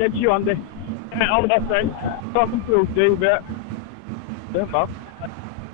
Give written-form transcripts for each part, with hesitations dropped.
Same to you, Andy. All the best, mate. Talking through, Steve, yeah. Don't bad.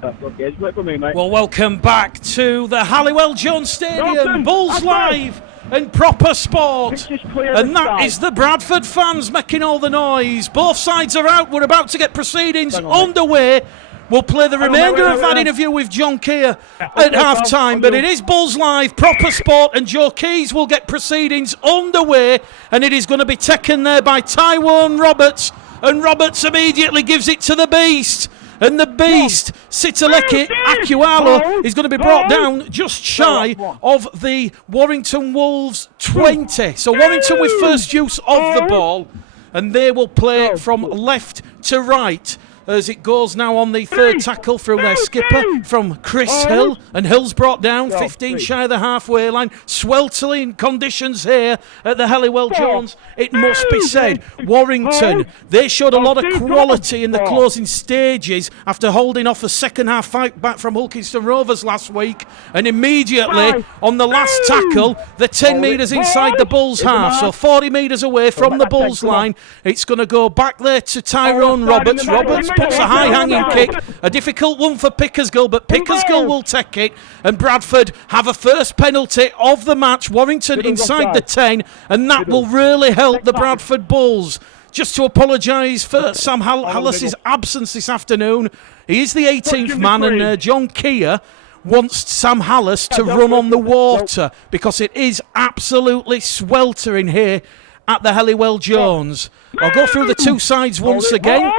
That's okay, just wait for me, mate. Well, welcome back to the Halliwell Jones Stadium. Bulls Live and proper sport. And that is the Bradford fans making all the noise. Both sides are out. We're about to get proceedings underway. We'll play the remainder of that interview with John Keir at half-time, but it is Bulls Live, proper sport, and Joe Keys will get proceedings underway, and it is going to be taken there by Tyrone Roberts, and Roberts immediately gives it to the Beast. And the Beast, Sitaleki Akualo, is going to be brought down just shy of the Warrington Wolves 20. So Warrington with first use of the ball, and they will play from left to right as it goes now on the third tackle through their skipper from Chris Hill. And Hill's brought down 15 shy of the halfway line. Sweltering conditions here at the Halliwell Jones, it must be said. Warrington, they showed a lot of quality in the closing stages after holding off a second half fight back from Hulkingston Rovers last week. And immediately on the last tackle, they're 10 metres inside the Bulls half, so 40 metres away from the Bulls line. It's going to go back there to Tyrone Roberts. Roberts puts a high-hanging kick, a difficult one for Pickersgill, but Pickersgill will take it, and Bradford have a first penalty of the match. Warrington inside the 10, and that will really help the Bradford Bulls. Just to apologise for Sam Hallis's absence this afternoon. He is the 18th man, and John Keir wants Sam Hallis to run on the water because it is absolutely sweltering here at the Halliwell Jones. I'll go through the two sides once again.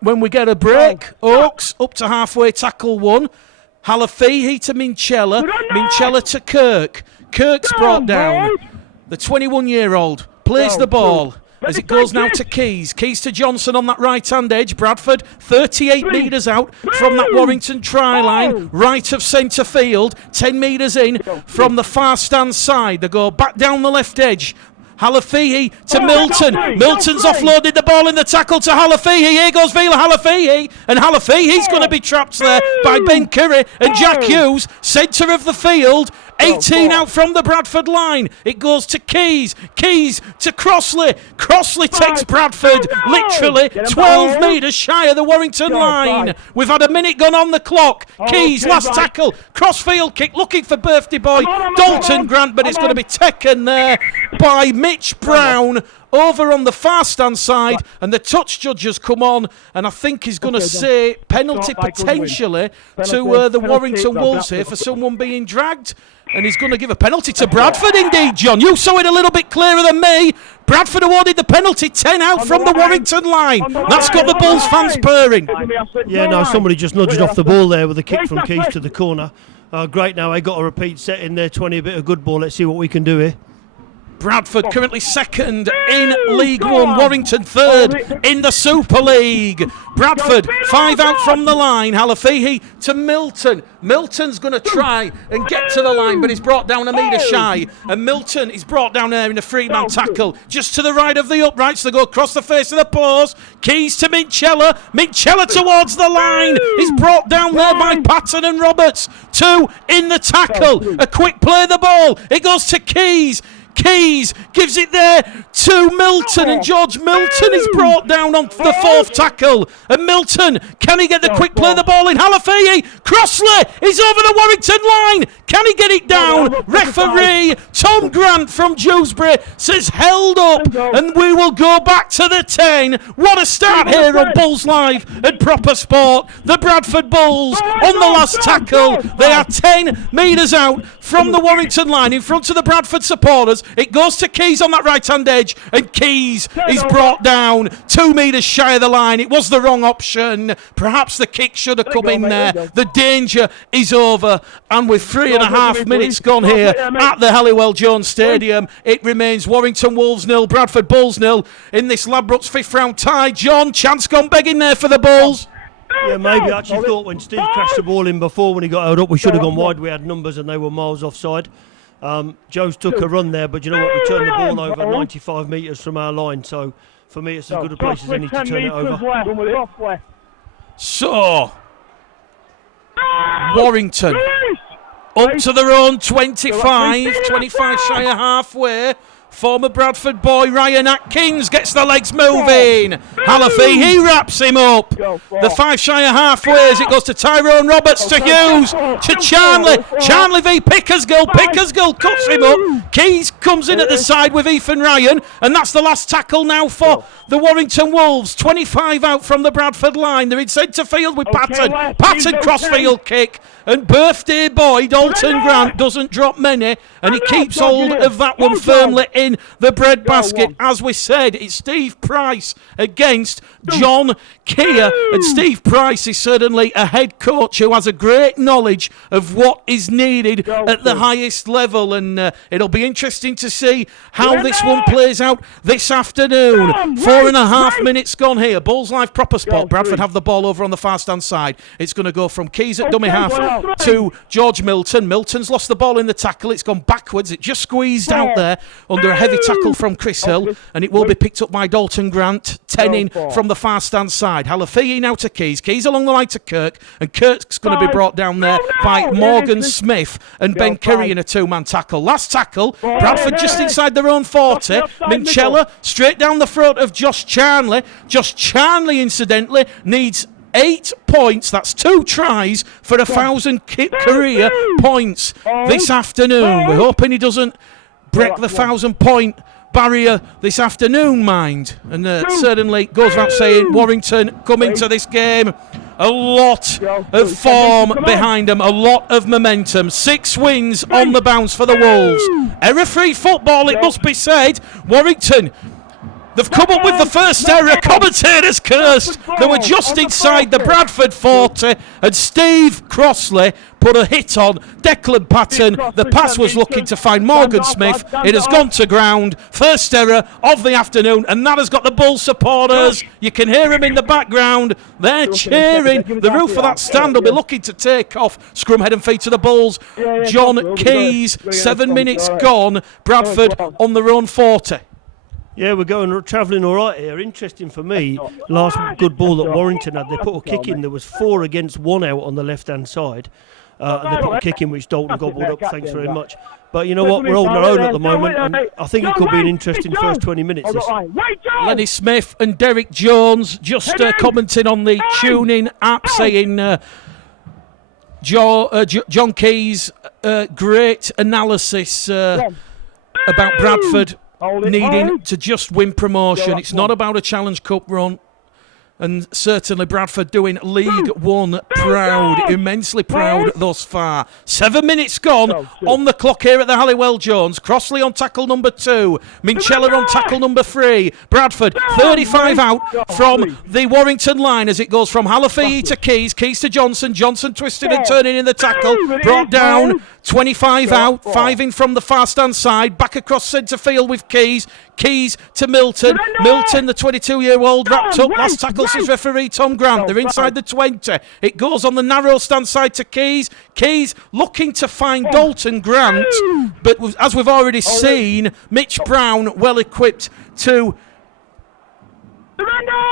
When we get a break, Oakes up to halfway, tackle one. Halafihi to Minchella. Minchella to Kirk. Kirk's brought down. The 21-year-old plays the ball as it goes now to Keys. Keys to Johnson on that right-hand edge. Bradford 38 metres out from that Warrington try line. Right of centre field. 10 metres in from the far stand side. They go back down the left edge. Halafihi to Milton. Milton's offloaded the ball in the tackle to Halafihi. Here goes Vila Halafihi. And Halafihi's going to be trapped there by Ben Curry and Jack Hughes, centre of the field. 18 out from the Bradford line. It goes to Keys. Keys to Crossley. Crossley takes Bradford literally 12 metres shy of the Warrington line. We've had a minute gone on the clock. Keys, last tackle. Crossfield kick looking for birthday boy Dalton Grant, but it's going to be taken there by Mitch Brown over on the far stand side, and the touch judge has come on, and I think he's going to say penalty potentially to the Warrington Wolves here for someone being dragged, and he's going to give a penalty to Bradford indeed, John. You saw it a little bit clearer than me. Bradford awarded the penalty, 10 out from the Warrington line. That's got the Bulls fans purring. Yeah, no, somebody just nudged off the ball there with a kick from Keys to the corner. Great now, I got a repeat set in there, 20, a bit of good ball. Let's see what we can do here. Bradford currently second in League One, Warrington third in the Super League. Bradford 5 out from the line. Halafihi to Milton. Milton's going to try and get to the line, but he's brought down a metre shy. And Milton is brought down there in a free-man tackle. Just to the right of the uprights. They go across the face of the post. Keys to Minchella. Minchella towards the line. He's brought down there by Patton and Roberts. 2 in the tackle. A quick play the ball. It goes to Keys. Keys gives it there to Milton, and George Milton is brought down on the fourth tackle. And Milton, can he get the quick play the ball in? Halafihi, Crossley is over the Warrington line. Can he get it down? Referee Tom Grant from Dewsbury says held up, and we will go back to the 10. What a start here on Bulls Live and Proper Sport. The Bradford Bulls on the last tackle. They are 10 metres out from the Warrington line in front of the Bradford supporters. It goes to Keys on that right-hand edge, and Keys is brought down 2 metres shy of the line. It was the wrong option. Perhaps the kick should have come in there. The danger is over, and with 3.5 minutes gone here at the Halliwell Jones Stadium, it remains Warrington Wolves 0, Bradford Bulls 0 in this Ladbrokes 5th round tie. John, chance gone begging there for the Bulls. Yeah, maybe. I actually thought when Steve crashed the ball in before when he got held up, we should have gone wide. We had numbers and they were miles offside. Joe's took a run there, but you know what? We turned the ball over 95 metres from our line, so for me it's as good a place as any to turn it over. So, Warrington up to their own 25 shy of halfway. Former Bradford boy Ryan Atkins gets the legs moving. Halafi, he wraps him up. The 5 shy of halfway as it goes to Tyrone Roberts, to Hughes, to Charnley. Charnley v Pickersgill. Pickersgill cuts him up. Keys comes in at the side with Ethan Ryan, and that's the last tackle now for the Warrington Wolves. 25 out from the Bradford line. They're in centre field with Patton. Patton crossfield kick. And birthday boy Dalton Grant doesn't drop many, and he keeps hold of that one firmly in the breadbasket. As we said, it's Steve Price against John Keir, and Steve Price is certainly a head coach who has a great knowledge of what is needed at the highest level, and it'll be interesting to see how this one plays out this afternoon. 4.5 minutes gone here. Bulls Live proper sport. Bradford have the ball over on the far stand side. It's going to go from Keys at dummy half to George Milton. Milton's lost the ball in the tackle. It's gone backwards. It just squeezed out there under a heavy tackle from Chris Hill, and it will be picked up by Dalton Grant, 10 in from the far stand side. Halafi now to Keys. Keys along the line to Kirk, and Kirk's going to be brought down there by Morgan Smith and Ben Curry in a 2-man tackle. Last tackle, Bradford just inside their own 40. Minchella straight down the front of Josh Charnley. Josh Charnley, incidentally, needs 8 points. That's 2 tries for 1,000 career points this afternoon. We're hoping he doesn't break the 1,000-point barrier this afternoon, mind. And certainly goes without saying, Warrington come into this game a lot of form behind them, a lot of momentum. 6 wins on the bounce for the Wolves. Error-free football, it must be said. Warrington, they've come up with the first error. Commentators cursed. They were just inside the Bradford 40, and Steve Crossley put a hit on Declan Patton. The pass was looking to find Morgan Smith. It has gone to ground. First error of the afternoon, and that has got the Bull supporters. You can hear them in the background. They're cheering. The roof of that stand will be looking to take off. Scrum head and feet to the Bulls. John Keys, 7 minutes gone. Bradford on their own 40. Yeah, we're going travelling all right here. Interesting for me, last good ball that Warrington had, they put a kick in. There was 4 against 1 out on the left-hand side. And they put a kick in which Dalton gobbled up, thanks very much. But you know what, we're holding our own at the moment, and I think it could be an interesting first 20 minutes. Lenny Smith and Derek Jones just commenting on the TuneIn app, saying John Keys, great analysis about Bradford needing to just win promotion. It's not about a Challenge Cup run. And certainly Bradford doing League One proud, immensely proud thus far. 7 minutes gone on the clock here at the Halliwell Jones. Crossley on tackle number 2. Minchella on tackle number 3. Bradford 35 out from the Warrington line as it goes from Halafi to Keys. Keys to Johnson. Johnson twisted and turning in the tackle. Brought down. 25 out. 5 in from the far stand side. Back across centre field with Keys. Keys to Milton. Milton, the 22-year-old, wrapped up. Last tackle says referee Tom Grant. They're inside the 20. It goes on the narrow stand side to Keys. Keys looking to find Dalton Grant. But as we've already seen, Mitch Brown well equipped to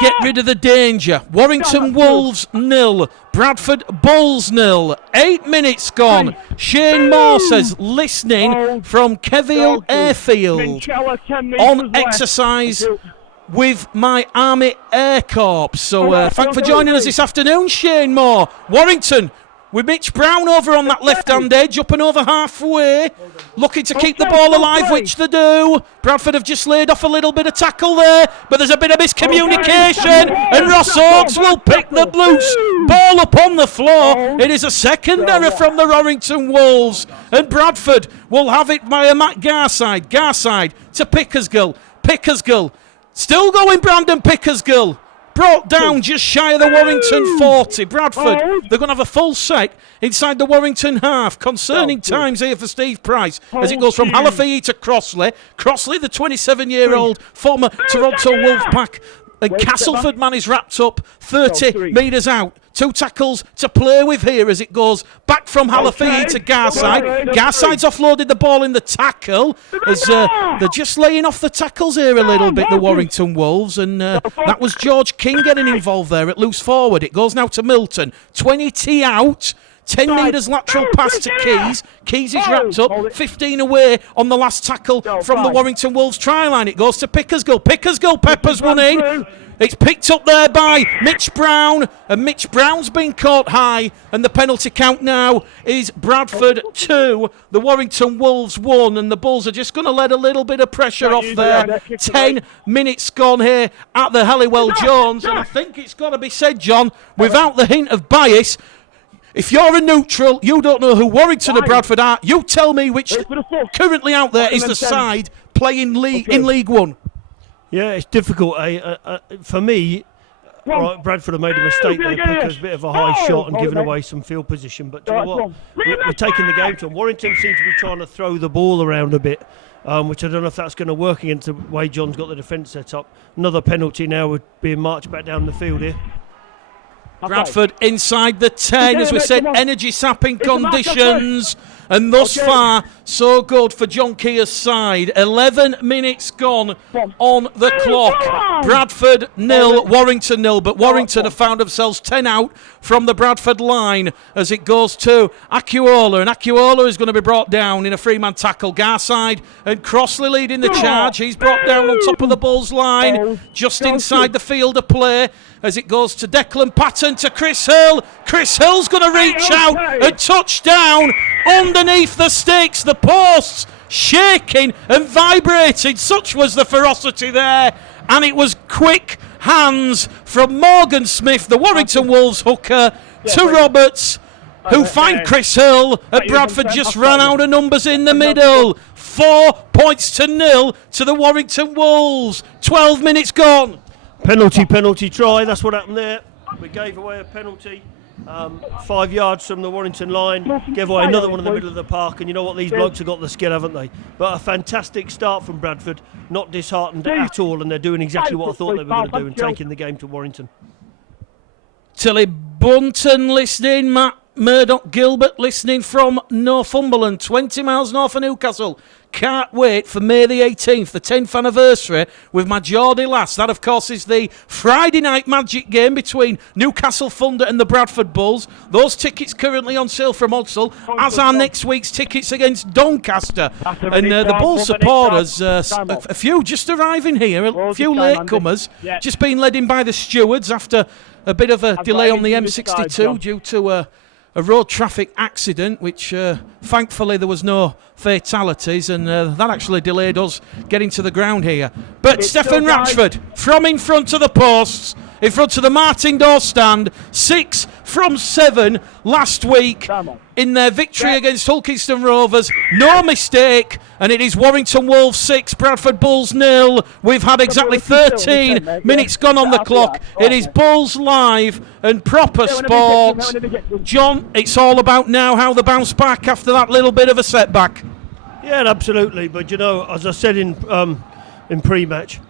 get rid of the danger. Warrington Wolves 0. Bradford Bulls 0. 8 minutes gone. Shane Moore says, listening from Kevill Airfield on exercise with my Army Air Corps. So thanks for joining us this afternoon, Shane Moore. Warrington with Mitch Brown over on that left-hand edge, up and over halfway, looking to keep the ball alive, which they do. Bradford have just laid off a little bit of tackle there, but there's a bit of miscommunication, and Ross Oakes will pick the loose ball up on the floor. It is a second error from the Warrington Wolves, and Bradford will have it by a Matt Garside. Garside to Pickersgill. Pickersgill still going, Brandon Pickersgill. Brought down just shy of the Warrington 40. Bradford, they're going to have a full set inside the Warrington half. Concerning times here for Steve Price as it goes from Halafi to Crossley. Crossley, the 27-year-old former Toronto Wolfpack. And Castleford man is wrapped up 30 metres out. 2 tackles to play with here as it goes back from Halafi to Garside. Garside's offloaded the ball in the tackle as they're just laying off the tackles here a little bit, the Warrington Wolves. And that was George King getting involved there at loose forward. It goes now to Milton. 20 out 10 metres lateral pass to Keys. Keys is wrapped up, 15 away on the last tackle from the Warrington Wolves try line. It goes to Pickersgill. Peppers one in. It's picked up there by Mitch Brown, and Mitch Brown's been caught high, and the penalty count now is Bradford 2, the Warrington Wolves 1, and the Bulls are just going to let a little bit of pressure off there. 10 minutes gone here at the Halliwell Jones, and I think it's got to be said, John, without the hint of bias, if you're a neutral, you don't know who Warrington or Bradford are, you tell me which currently out there is the side playing in League One. Yeah, it's difficult. For me, right, Bradford have made a mistake there. Picker's a bit of a high shot and given away some field position. But do you know what? We're taking the game to them. Warrington seems to be trying to throw the ball around a bit, which I don't know if that's going to work against the way John's got the defence set up. Another penalty now would be marched back down the field here. Bradford inside the 10, as we said, energy sapping conditions. And thus far, so good for John Keir's side. 11 minutes gone on the clock. Bradford 0, Warrington 0. But Warrington have found themselves 10 out from the Bradford line as it goes to Akiola. And Akiola is going to be brought down in a three-man tackle. Garside and Crossley leading the charge. He's brought down on top of the Bulls line, just inside the field of play, as it goes to Declan Patton to Chris Hill. Chris Hill's going to reach out and touch down underneath the sticks, the posts shaking and vibrating. Such was the ferocity there, and it was quick hands from Morgan Smith, the Warrington Wolves hooker, to Roberts, who find Chris Hill at Bradford. Just ran out of numbers in the middle. 4 points to 0 to the Warrington Wolves. 12 minutes gone. Penalty try, that's what happened there. We gave away a penalty 5 yards from the Warrington line, gave away another one in the middle of the park, and you know what, these blokes have got the skill, haven't they? But a fantastic start from Bradford, not disheartened at all, and they're doing exactly what I thought they were going to do and taking the game to Warrington. Tilly Bunton listening, Matt Murdoch Gilbert listening from Northumberland, 20 miles north of Newcastle. Can't wait for May the 18th, the 10th anniversary with my Geordie lass. That, of course, is the Friday night magic game between Newcastle Thunder and the Bradford Bulls. Those tickets currently on sale from Odsal, as are next week's tickets against Doncaster. And the Bulls supporters, a few just arriving here, a few latecomers, just being led in by the stewards after a bit of a delay on the M62 due to a road traffic accident, which thankfully there was no fatalities, and that actually delayed us getting to the ground here. But Stephen Ratchford from in front of the posts, in front of the Martin Door stand, 6 from 7 last week in their victory against Hulkeston Rovers. No mistake, and it is Warrington Wolves 6, Bradford Bulls 0. We've had exactly 13 minutes gone on the clock. It is Bulls Live and proper sport. John, it's all about now how they bounce back after that little bit of a setback. Yeah, absolutely. But you know, as I said in pre-match,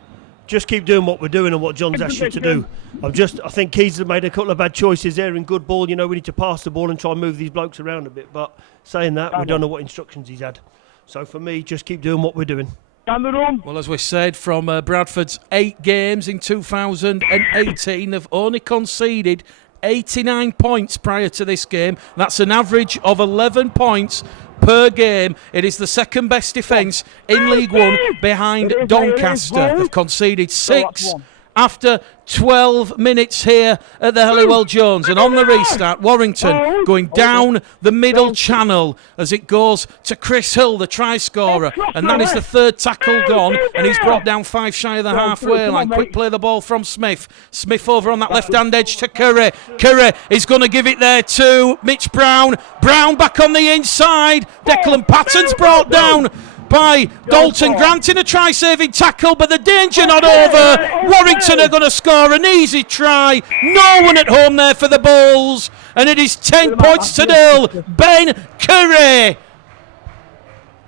just keep doing what we're doing and what John's asked you to do. I think Keys has made a couple of bad choices there in good ball. You know, we need to pass the ball and try and move these blokes around a bit. But saying that, we don't know what instructions he's had. So for me, just keep doing what we're doing. Well, as we said, from Bradford's 8 games in 2018, they've only conceded 89 points prior to this game. That's an average of 11 points per game. It is the second best defence in League One behind Doncaster. They've conceded 6 after 12 minutes here at the Halliwell Jones. And on the restart, Warrington going down the middle channel as it goes to Chris Hill, the try scorer. And that is the third tackle gone, and he's brought down 5 shy of the halfway line. Quick play the ball from Smith. Smith over on that left-hand edge to Curry. Curry is going to give it there to Mitch Brown. Brown back on the inside. Declan Patton's brought down by Dalton Grant in a try-saving tackle, but the danger not over. Warrington are going to score an easy try. No one at home there for the Bulls, and it is 10 points to 0. Ben Curry.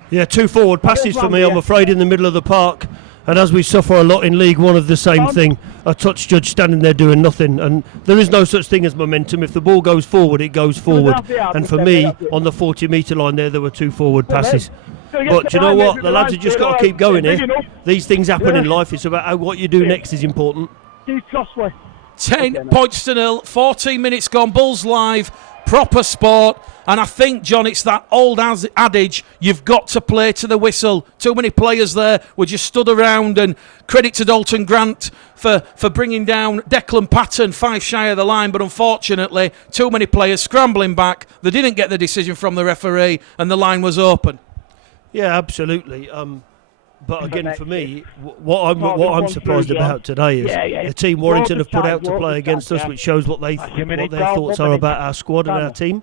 Yeah, 2 forward passes for me, I'm afraid, in the middle of the park. And as we suffer a lot in League One of the same thing, a touch judge standing there doing nothing. And there is no such thing as momentum. If the ball goes forward, it goes forward. And for me, on the 40-metre line there were 2 forward passes. But you know what? The lads have just got to keep going here. These things happen in life. It's about what you do next is important. 10 points to 0. 14 minutes gone. Bulls Live. proper sport. And I think, John, it's that old adage, you've got to play to the whistle. Too many players there were just stood around, and credit to Dalton Grant for bringing down Declan Patton 5 shy of the line, but unfortunately, too many players scrambling back. They didn't get the decision from the referee, and the line was open. Yeah, absolutely. But again, for me, what I'm surprised about today is the team Warrington have put out to play against us, which shows what their thoughts are about our squad and our team.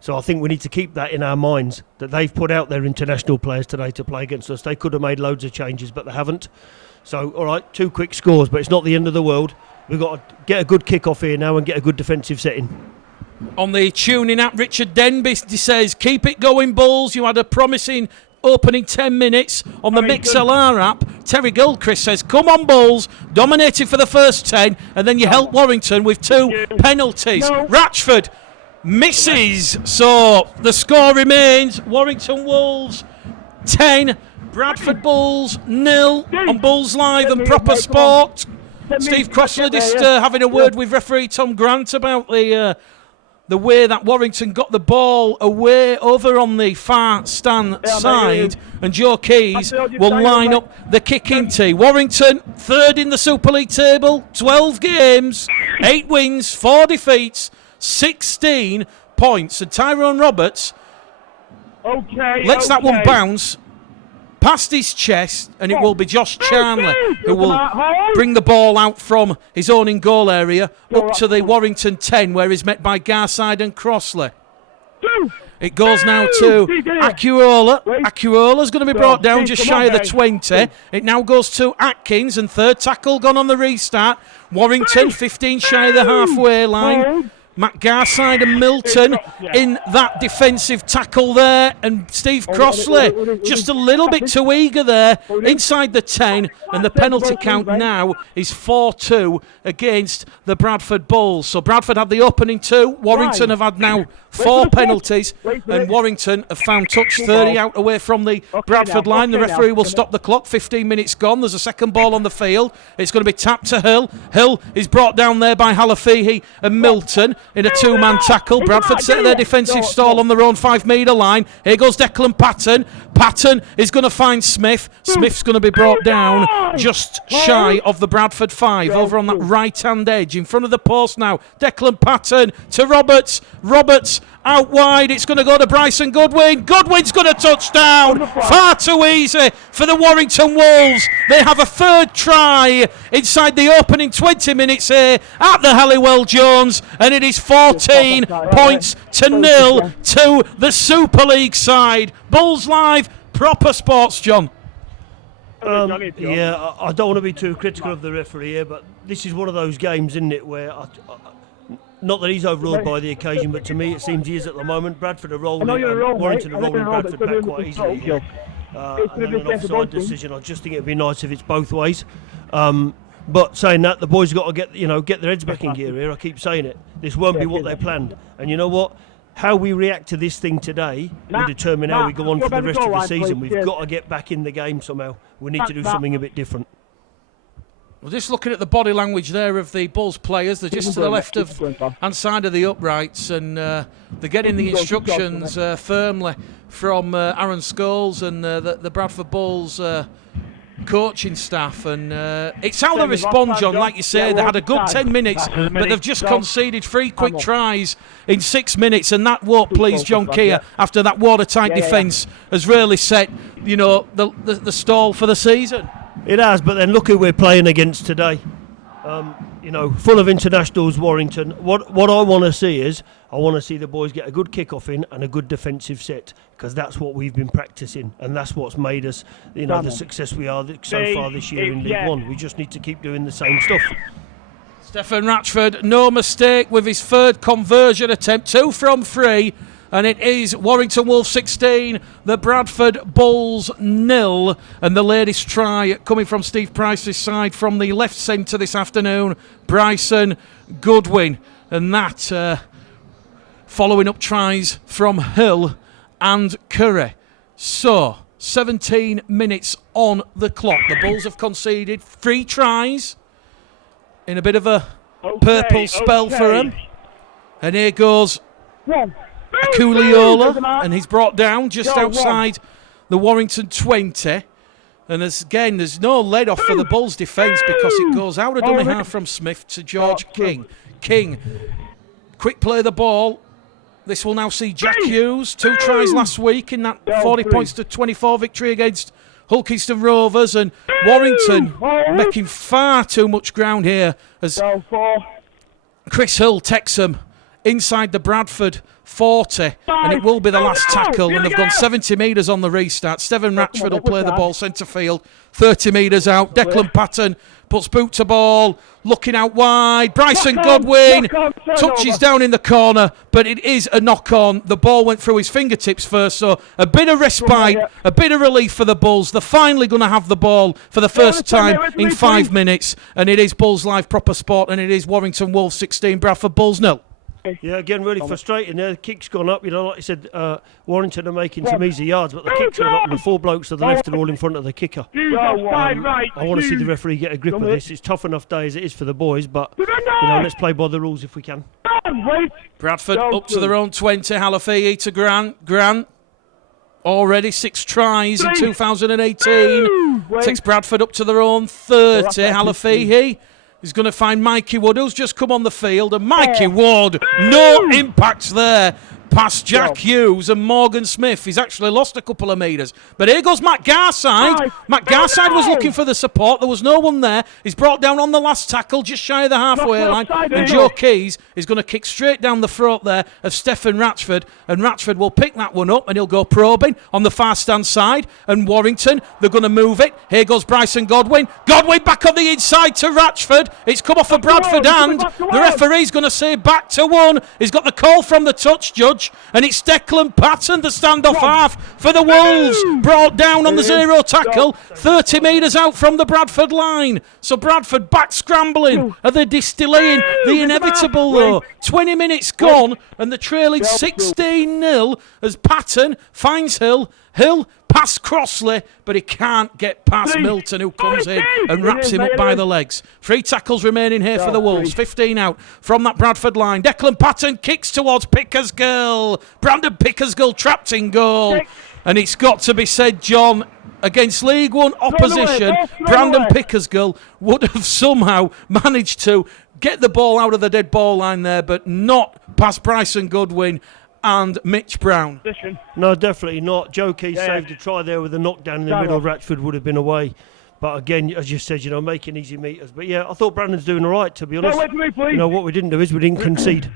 So I think we need to keep that in our minds, that they've put out their international players today to play against us. They could have made loads of changes, but they haven't. So, all right, 2 quick scores, but it's not the end of the world. We've got to get a good kick-off here now and get a good defensive setting. On the tuning app, Richard Denby says, keep it going, Bulls. You had a promising opening 10 minutes. On the MixLR app, Terry Gilchrist says, come on, Bulls. Dominated for the first 10, and then you helped Warrington with 2 penalties. Ratchford misses, so the score remains Warrington Wolves 10, Bradford Bulls 0 on Bulls Live and Proper Sport. Steve Crossley just having a word with referee Tom Grant about the way that Warrington got the ball away over on the far stand side, and Joe Keys will line up the kick-in tee. Warrington, 3rd in the Super League table, 12 games, 8 wins, 4 defeats, 16 points. And Tyrone Roberts lets that one bounce past his chest, and it will be Josh Charnley who will bring the ball out from his own in-goal area up to the Warrington 10, where he's met by Garside and Crossley. It goes now to Acquiola. Acquiola's going to be brought down just shy of the 20. It now goes to Atkins, and 3rd tackle gone on the restart. Warrington 15 shy of the halfway line. Matt Garside and Milton in that defensive tackle there, and Steve Crossley just a little bit too eager there inside the 10, and the penalty count now is 4-2 against the Bradford Bulls. So Bradford had the opening 2, Warrington have had now 4 penalties, and Warrington have found touch 30 out away from the Bradford line. The referee will stop the clock, 15 minutes gone. There's a second ball on the field. It's going to be tapped to Hill. Hill is brought down there by Halafihi and Milton in a 2-man tackle. Bradford set their defensive stall on their own 5-metre line. Here goes Declan Patton. Patton is going to find Smith. Smith's going to be brought down just shy of the Bradford 5, over on that right-hand edge in front of the post now. Declan Patton to Roberts. Roberts out wide. It's going to go to Bryson Goodwin. Goodwin's going to touch down. Far too easy for the Warrington Wolves. They have a 3rd try inside the opening 20 minutes here at the Halliwell Jones, and it is 14 points to 0 to the Super League side. Bulls Live, Proper Sports, John. Yeah, I don't want to be too critical of the referee here, but this is one of those games, isn't it, where not that he's overruled by the occasion, but to me it seems he is at the moment. Bradford are rolling, Warrington are rolling Bradford back quite easily here. And then an offside decision. I just think it'd be nice if it's both ways. But saying that, the boys have got to get their heads back in gear here. I keep saying it. This won't be what they planned. And you know what? How we react to this thing today will determine how we go on for the rest of the season. We've got to get back in the game somehow. We need to do something a bit different. Well, just looking at the body language there of the Bulls players, they're just to the left of hand side of the uprights, and they're getting the instructions firmly from Aaron Scholes and the Bradford Bulls coaching staff, and it's how they respond, John. Like you say, they had a good 10 minutes, but they've just conceded 3 quick tries in 6 minutes, and that won't please John Keir after that watertight defence has really set, the stall for the season. It has, but then look who we're playing against today. Full of internationals, Warrington. What I want to see is, I want to see the boys get a good kick-off in and a good defensive set, because that's what we've been practicing, and that's what's made us, the success we are so far this year in League One. We just need to keep doing the same stuff. Stefan Ratchford, no mistake with his 3rd conversion attempt, 2 from 3. And it is Warrington Wolves 16, the Bradford Bulls 0. And the latest try coming from Steve Price's side from the left centre this afternoon, Bryson Goodwin. And that following up tries from Hill and Curry. So, 17 minutes on the clock. The Bulls have conceded 3 tries in a bit of a purple spell for them. And here goes Cooliola, and he's brought down just outside the Warrington 20. And there's no lead off for the Bulls defence because it goes out of dummy half from Smith to George King. King, quick play the ball. This will now see Jack Hughes, 2 tries last week in that 40 points to 24 victory against Hulkeston Rovers, and Warrington making far too much ground here as Chris Hill takes them inside the Bradford 40, and it will be the last tackle, and they've gone 70 metres on the restart. Steven Ratchford will play the ball centre field, 30 metres out. Declan Patton puts boot to ball, looking out wide. Bryson Godwin touches down in the corner, but it is a knock-on. The ball went through his fingertips first, so a bit of respite, a bit of relief for the Bulls. They're finally going to have the ball for the first time in 5 minutes, and it is Bulls Live Proper Sport, and it is Warrington Wolves 16, Bradford Bulls 0. Yeah, again, really frustrating there. The kick's gone up. You know, like you said, Warrington are making some easy yards, but the kick's gone up, and the 4 blokes to the left are all in front of the kicker. I want to see the referee get a grip of this. It's tough enough day as it is for the boys, but, you know, let's play by the rules if we can. Bradford up to their own 20. Halafei to Grant. Already 6 tries in 2018. Takes Bradford up to their own 30. Halafei. He's going to find Mikey Wood, who's just come on the field. And Mikey Wood, no impact there past Jack Hughes and Morgan Smith. He's actually lost a couple of metres. But here goes Matt Garside. Matt Garside was looking for the support. There was no one there. He's brought down on the last tackle, just shy of the halfway line. And Joe Keys is going to kick straight down the throat there of Stephen Ratchford. And Ratchford will pick that one up and he'll go probing on the far stand side. And Warrington, they're going to move it. Here goes Bryson Godwin. Godwin back on the inside to Ratchford. It's come off a Bradford hand. The referee's going to say back to 1. He's got the call from the touch judge. And it's Declan Patton, the standoff half for the Wolves. Brought down on the 0 tackle. 30 metres out from the Bradford line. So Bradford back scrambling. Are they delaying the inevitable though? 20 minutes gone and they're trailing 16-0 as Patton finds Hill. Hill past Crossley, but he can't get past Milton, who comes in and wraps him up by the legs. 3 tackles remaining here for the Wolves. 15 out from that Bradford line. Declan Patton kicks towards Pickersgill. Brandon Pickersgill trapped in goal. And it's got to be said, John, against League One opposition, Brandon Pickersgill would have somehow managed to get the ball out of the dead ball line there, but not past Bryson Godwin and Mitch Brown. No, definitely not. Joe Keys saved a try there with a knockdown in the middle. Ratchford would have been away. But again, as you said, you know, making easy meters. But yeah, I thought Brandon's doing all right, to be honest. You know, what we didn't do is we didn't concede.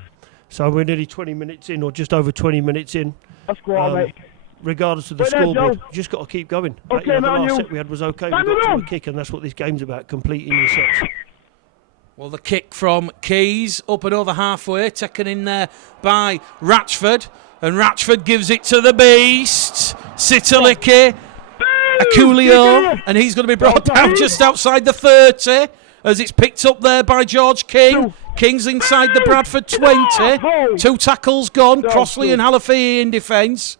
So we're nearly 20 minutes in, or just over 20 minutes in. That's great, mate. Regardless of the scoreboard, you just got to keep going. Okay, the last set we had was okay. We got to a kick, and that's what this game's about, completing your sets. Well, the kick from Keys up and over halfway, taken in there by Ratchford. And Ratchford gives it to the beast. Sitalicki, Akulio, and he's going to be brought down just outside the 30 as it's picked up there by George King. King's inside the Bradford 20. 2 tackles gone. Crossley and Halafei in defence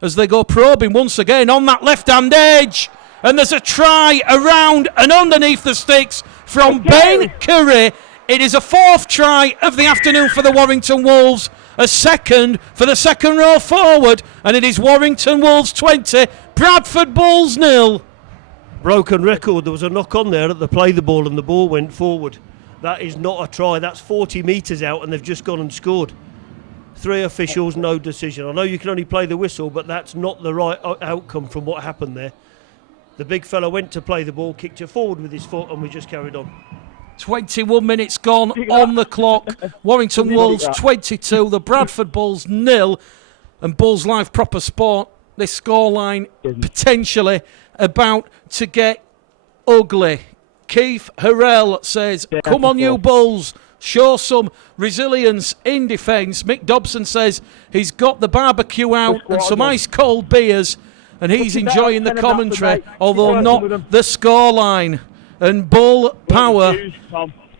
as they go probing once again on that left-hand edge. And there's a try around and underneath the sticks from Ben Curry. It is a 4th try of the afternoon for the Warrington Wolves. A second for the second row forward. And it is Warrington Wolves 20, Bradford Bulls 0. Broken record. There was a knock on there at the play the ball and the ball went forward. That is not a try. That's 40 metres out and they've just gone and scored. 3 officials, no decision. I know you can only play the whistle, but that's not the right outcome from what happened there. The big fella went to play the ball, kicked it forward with his foot, and we just carried on. 21 minutes gone on the clock. Warrington Wolves 22, the Bradford Bulls 0. And Bulls Live Proper Sport, this scoreline potentially about to get ugly. Keith Harrell says, come on you Bulls, show some resilience in defence. Mick Dobson says he's got the barbecue out and some ice cold beers. And he's enjoying the commentary, although not the scoreline. And Bull Power,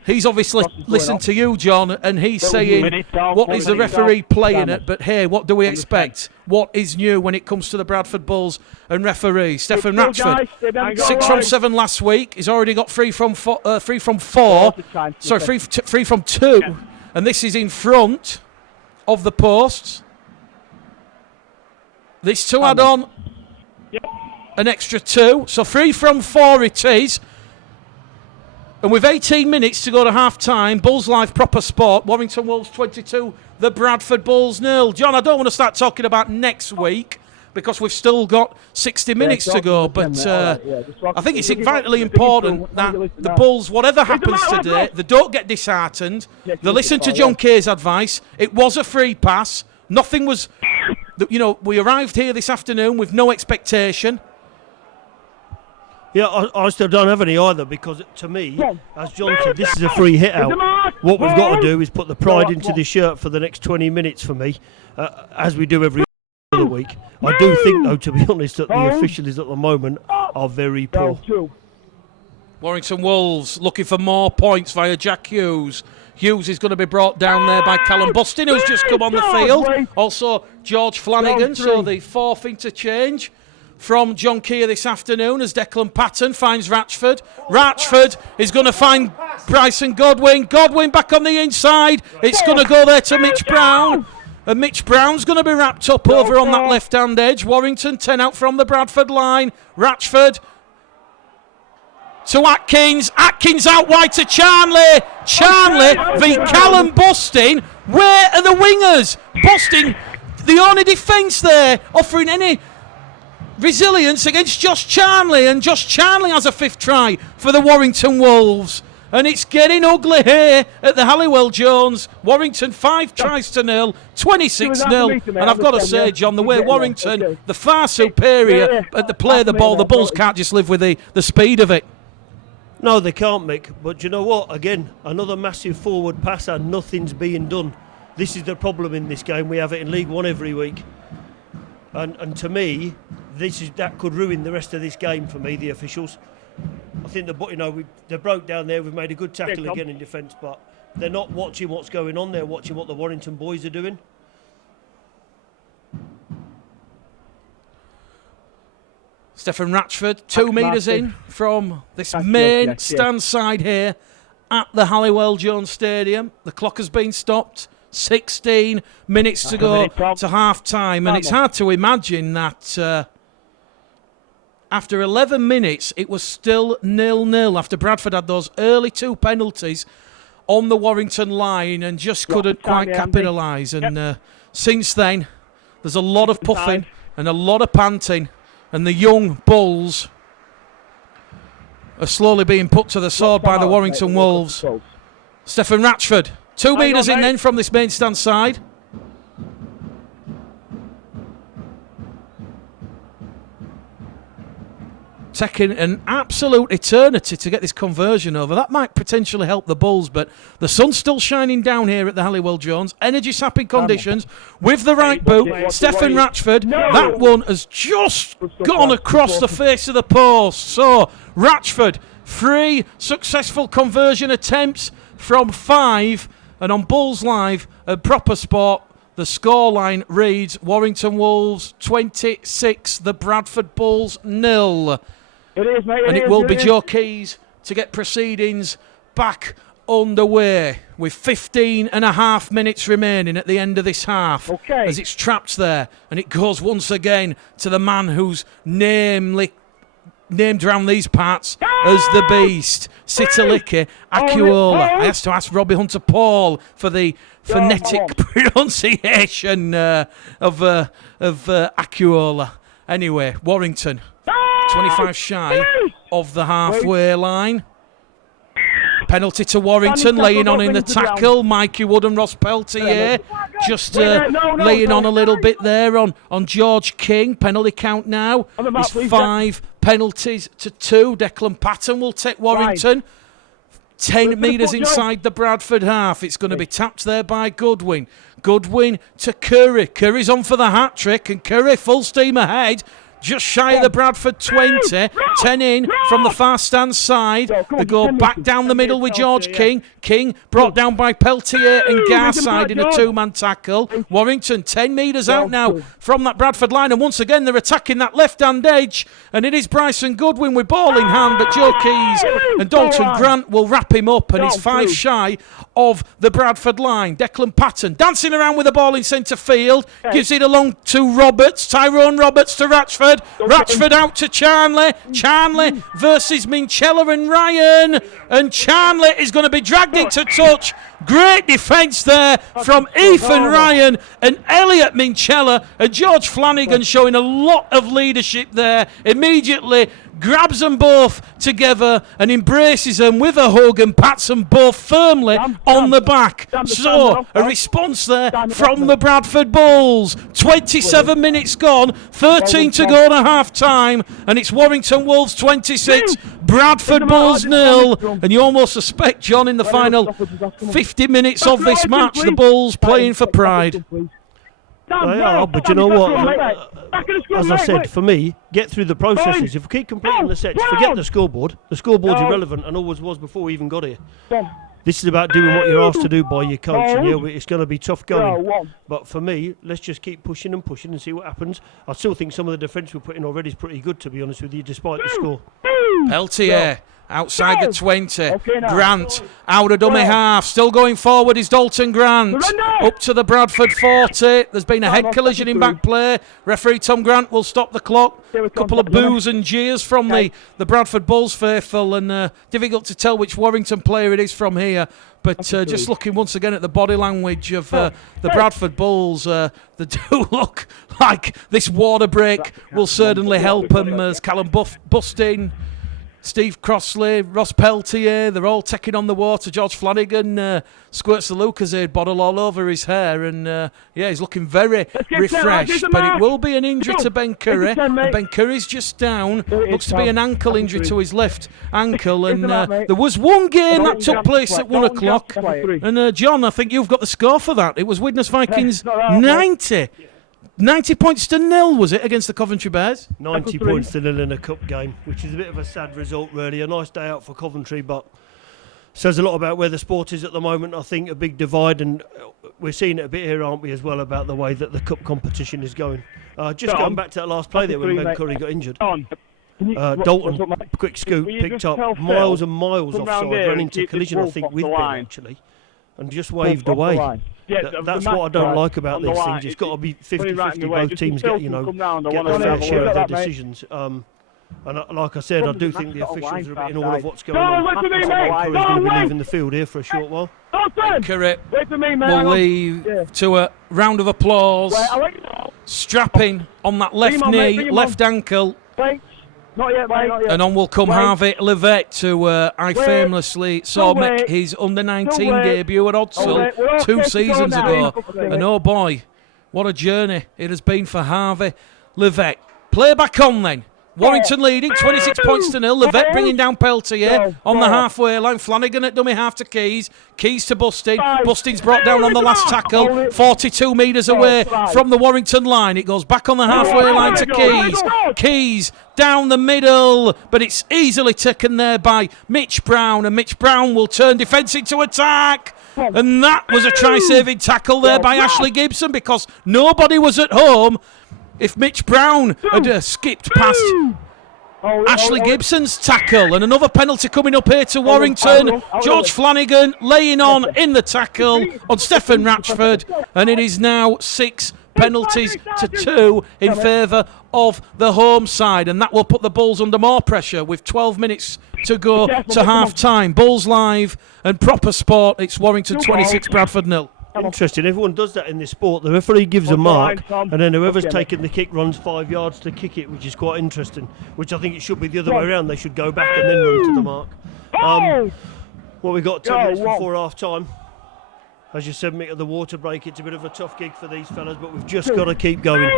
he's obviously listened to you, John, and he's saying, what is the referee playing at? But hey, what do we expect? What is new when it comes to the Bradford Bulls and referee? Stephen Ratchford, 6 from 7 last week. He's already got 3 from 4. Sorry, 3 from 2. And this is in front of the posts. This to add on an extra 2. So 3 from 4 it is. And with 18 minutes to go to half-time, Bulls Live proper sport, Warrington Wolves 22, the Bradford Bulls 0. John, I don't want to start talking about next week because we've still got 60 minutes to go, but I think it's vitally important that the Bulls, whatever happens today, they don't get disheartened. They listen to John Kay's advice. It was a free pass. Nothing was, we arrived here this afternoon with no expectation. Yeah, I still don't have any either because, to me, as John said, this is a free hit out. What we've got to do is put the pride into the shirt for the next 20 minutes for me, as we do every other week. I do think, though, to be honest, that the officials at the moment are very poor. Warrington Wolves looking for more points via Jack Hughes. Hughes is going to be brought down there by Callum Bustin, who's just come on the field. Also, George Flanagan, so the 4th interchange from John Keir this afternoon as Declan Patton finds Ratchford. Ratchford is going to find Bryson Godwin. Godwin back on the inside. It's going to go there to Mitch Brown. And Mitch Brown's going to be wrapped up over on that left-hand edge. Warrington 10 out from the Bradford line. Ratchford to Atkins. Atkins out wide to Charnley. Charnley v Callum Bustin. Where are the wingers? Bustin, the only defence there, offering any resilience against Josh Charnley, and Josh Charnley has a 5th try for the Warrington Wolves, and it's getting ugly here at the Halliwell Jones. Warrington 5 tries to 0, 26-0, and I've got to say, John, the way Warrington, the far superior at the play of the ball, the Bulls can't just live with the speed of it. No, they can't, Mick, but you know what, again, another massive forward pass and nothing's being done. This is the problem in this game. We have it in League One every week, and to me, that could ruin the rest of this game for me, the officials. I think they broke down there. We've made a good tackle again in defence, but they're not watching what's going on. They're watching what the Warrington boys are doing. Stephen Ratchford, 2 metres in from this main stand side here at the Halliwell Jones Stadium. The clock has been stopped. 16 minutes to go to half-time, and it's hard to imagine that after 11 minutes it was still 0-0 after Bradford had those early 2 penalties on the Warrington line and just couldn't quite capitalise. And since then, there's a lot of puffing and a lot of panting, and the young Bulls are slowly being put to the sword by the Warrington Wolves. Stephen Ratchford, 2 metres in then from this main stand side. Taking an absolute eternity to get this conversion over. That might potentially help the Bulls, but the sun's still shining down here at the Halliwell Jones. Energy sapping conditions with the right boot. Stephen Ratchford, that one has just gone across the face of the post. So Ratchford, 3 successful conversion attempts from 5. And on Bulls Live, a proper sport, the scoreline reads Warrington Wolves 26, the Bradford Bulls 0. It is, mate. And it will be Joe Keys to get proceedings back underway with 15 and a half minutes remaining at the end of this half. Okay. As it's trapped there, and it goes once again to the man who's named around these parts as the Beast, Sitaliki Akuola. I have to ask Robbie Hunter-Paul for the phonetic pronunciation of Akuola. Anyway, Warrington, 25 shy of the halfway line. Penalty to Warrington, laying on in the tackle. Mikey Wood and Ross Peltier just laying on a little bit there on George King. Penalty count now is 5 penalties to 2. Declan Patton will take Warrington. 10 metres inside the Bradford half. It's going to be tapped there by Goodwin. Goodwin to Curry. Curry's on for the hat-trick, and Curry full steam ahead. just shy of the Bradford 20. 10 in from the far stand side. They go back down the middle with George King. King brought down by Peltier and Garside in a two-man tackle. Warrington 10 metres out now from that Bradford line, and once again they're attacking that left-hand edge, and it is Bryson Goodwin with ball in hand, but Joe Keys and Dalton Grant will wrap him up, and he's 5 shy of the Bradford line. Declan Patton dancing around with the ball in centre field, gives it along to Roberts, Tyrone Roberts to Ratchford, Ratchford out to Charnley, Charnley versus Minchella and Ryan, and Charnley is going to be dragged into touch. Great defence there from Ethan Ryan and Elliot Minchella, and George Flanagan showing a lot of leadership there. Immediately grabs them both together and embraces them with a hug and pats them both firmly on the back. So, a response there from the Bradford Bulls. 27 minutes gone, 13 to go to half-time, and it's Warrington Wolves 26, Bradford Bulls 0. And you almost suspect, John, in the final 50 minutes of this match, the Bulls playing for pride. They are, but you know what? As I said, for me, get through the processes. If we keep completing the sets, forget the scoreboard. The scoreboard's irrelevant and always was before we even got here. This is about doing what you're asked to do by your coach, and yeah, it's going to be tough going. But for me, let's just keep pushing and see what happens. I still think some of the defence we're putting already is pretty good, to be honest with you, despite the score. Peltier outside the 20. Grant out of dummy half. Still going forward is Dalton Grant. Up to the Bradford 40. There's been a head collision in back play. Referee Tom Grant will stop the clock. A couple of boos and jeers from the Bradford Bulls faithful, and difficult to tell which Warrington player it is from here. But just looking once again at the body language of the Bradford Bulls, they do look like this water break will certainly help them, as Callum Bustin, Steve Crossley, Ross Peltier, they're all taking on the water. George Flanagan squirts the Lucozade bottle all over his hair, and he's looking very refreshed. But it will be an injury to Ben Curry. And Ben Curry's just down. Looks to be an ankle injury to his left ankle. And there was one game that took place at 1 o'clock. And John, I think you've got the score for that. It was Widnes Vikings 90 points to 0, was it, against the Coventry Bears? 90 points to 0 in a cup game, which is a bit of a sad result, really. A nice day out for Coventry, but says a lot about where the sport is at the moment. I think a big divide, and we're seeing it a bit here, aren't we, as well, about the way that the cup competition is going. Just going back to that last play there when Ben Curry got injured. Dalton, quick scoop, picked up miles and miles offside, ran into collision, I think, with Ben, actually, and just waved away. That's what I don't like about these things. It's got to be 50-50. Both teams get a fair share of their decisions. And like I said, I do think the officials are a bit in awe of what's going on. Curry's going to be leaving the field here for a short while. Curry will leave to a round of applause. Strapping on that left knee, left ankle. Not yet, mate. And on will come Harvey Levette, who I famously saw make his under-19 debut at Odsall 2 seasons ago. And oh boy, what a journey it has been for Harvey Levette. Play back on then. Warrington leading 26 points to 0. Levette bringing down Peltier on the halfway line. Flanagan at dummy half to Keys. Keys to Bustin. Bustin's brought down on the last tackle. 42 metres away from the Warrington line. It goes back on the halfway line to Keys. Keys down the middle, but it's easily taken there by Mitch Brown, and Mitch Brown will turn defence into attack. And that was a try-saving tackle there by Ashley Gibson, because nobody was at home. If Mitch Brown had skipped past Ashley Gibson's tackle, and another penalty coming up here to Warrington. George Flanagan laying on in the tackle on Stephen Ratchford, and it is now 6 penalties to 2 in favour of the home side, and that will put the Bulls under more pressure with 12 minutes to go to half-time. Bulls live and proper sport. It's Warrington 26, Bradford 0. Interesting, everyone does that in this sport. The referee gives a mark, and then whoever's taken the kick runs 5 yards to kick it, which is quite interesting, which I think it should be the other way around. They should go back and then run to the mark. What we got 10 minutes before half time. As you said, Mick, at the water break, it's a bit of a tough gig for these fellas, but we've just got to keep going.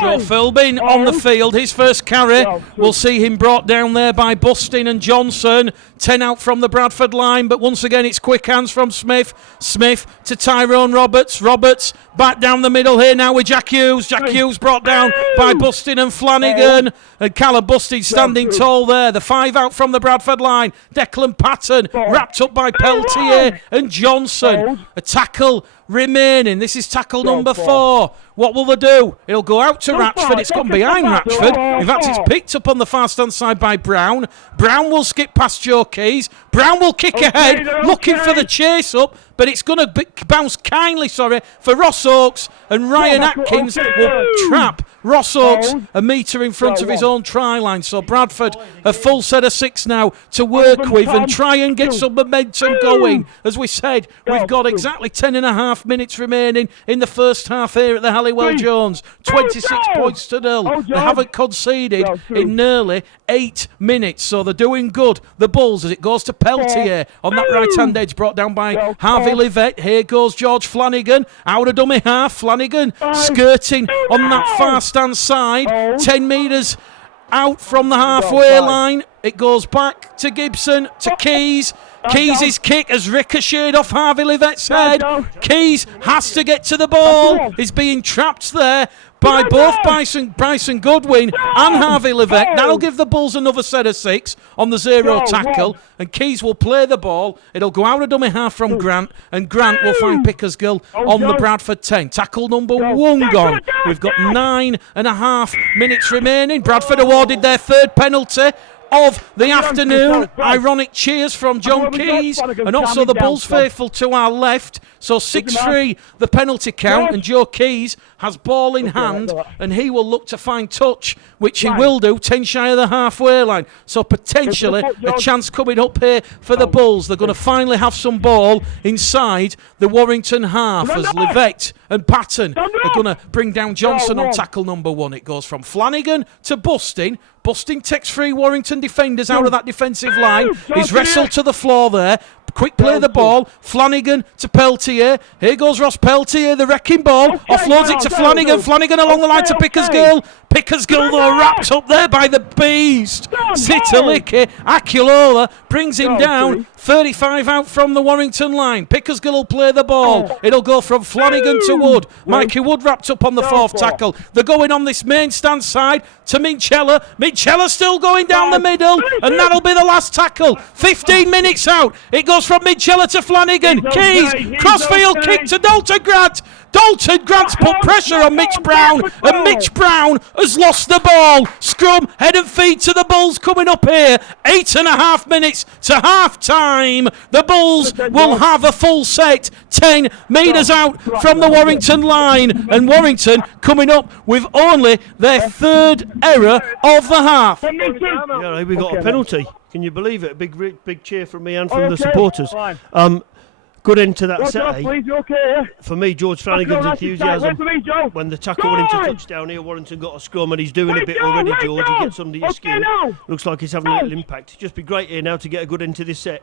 Joe Philbin on the field, his first carry. We'll see him brought down there by Bustin and Johnson. 10 out from the Bradford line, but once again it's quick hands from Smith. Smith to Tyrone Roberts. Roberts back down the middle here now with Jack Hughes. Jack Hughes brought down by Bustin and Flanagan. And Callum Bustin standing tall there. The 5 out from the Bradford line. Declan Patton wrapped up by Peltier and Johnson. A tackle remaining. This is tackle number 4. What will they do? It'll go out to Ratchford. It's gone behind Ratchford. In fact, it's picked up on the far stand side by Brown. Brown will skip past Joe Keys. Brown will kick ahead, looking for the chase up, but it's going to bounce kindly, for Ross Oakes, and Ryan Atkins will trap Ross Oakes a metre in front of his own try line. So Bradford, a full set of 6 now to work with and try and get some momentum going. As we said, we've got exactly 10.5 minutes remaining in the first half here at the Halliwell Jones. 26 points to 0. They haven't conceded in nearly 8 minutes, so they're doing good. The Bulls, as it goes to Peltier on that right-hand edge, brought down by Harvey Livett. Here goes George Flanagan, out of dummy half. Flanagan skirting on that far stand side, 10 metres out from the halfway line. It goes back to Gibson, to Keys. Keys' kick has ricocheted off Harvey Livett's head. Keys has to get to the ball. He's being trapped there by both Bryson Goodwin and Harvey Livett. That'll give the Bulls another set of 6 on the 0 tackle, and Keys will play the ball. It'll go out of dummy half from Grant, and Grant will find Pickersgill on the Bradford 10. Tackle number 1 gone. We've got 9.5 minutes remaining. Bradford awarded their 3rd penalty of the afternoon. Ironic cheers from John Keys and also the Bulls faithful to our left. So 6-3 the penalty count, and Joe Keys has ball in hand, and he will look to find touch, which he will do, 10 shy of the halfway line. So potentially a chance coming up here for the Bulls. They're going to finally have some ball inside the Warrington half as Livett and Patton are going to bring down Johnson on tackle number 1. It goes from Flanagan to Bustin. Bustin takes 3 Warrington defenders out of that defensive line. He's wrestled to the floor there. Quick play the ball. Flanagan to Peltier. Here goes Ross Peltier, the wrecking ball. Offloads it to Flanagan. Flanagan along the line to Pickersgill. Pickersgill, though, wrapped up there by the beast. Sitalicki. Akilola brings him down. 35 out from the Warrington line. Pickersgill will play the ball. It'll go from Flanagan to Wood. Mikey Wood wrapped up on the 4th tackle. They're going on this main stand side to Minchella. Minchella still going down the middle, and that'll be the last tackle. 15 minutes out. It goes from Minchella to Flanagan. Keys, crossfield kick to Dalton Grant. Dalton Grant's put pressure on Mitch Brown, and Mitch Brown has lost the ball. Scrum, head and feet to the Bulls coming up here. 8.5 minutes to half time. The Bulls will have a full set, 10 metres out from the Warrington line, and Warrington coming up with only their 3rd error of the half. Yeah, we got a penalty. Can you believe it? Big cheer from me and from the supporters. Good end to that set. For me, George Flanagan's enthusiasm when the tackle went into touchdown here. Warrington got a scrum, and he's doing a bit already, George. He gets under your skin. Looks like he's having a little impact. It'd just be great here now to get a good end to this set.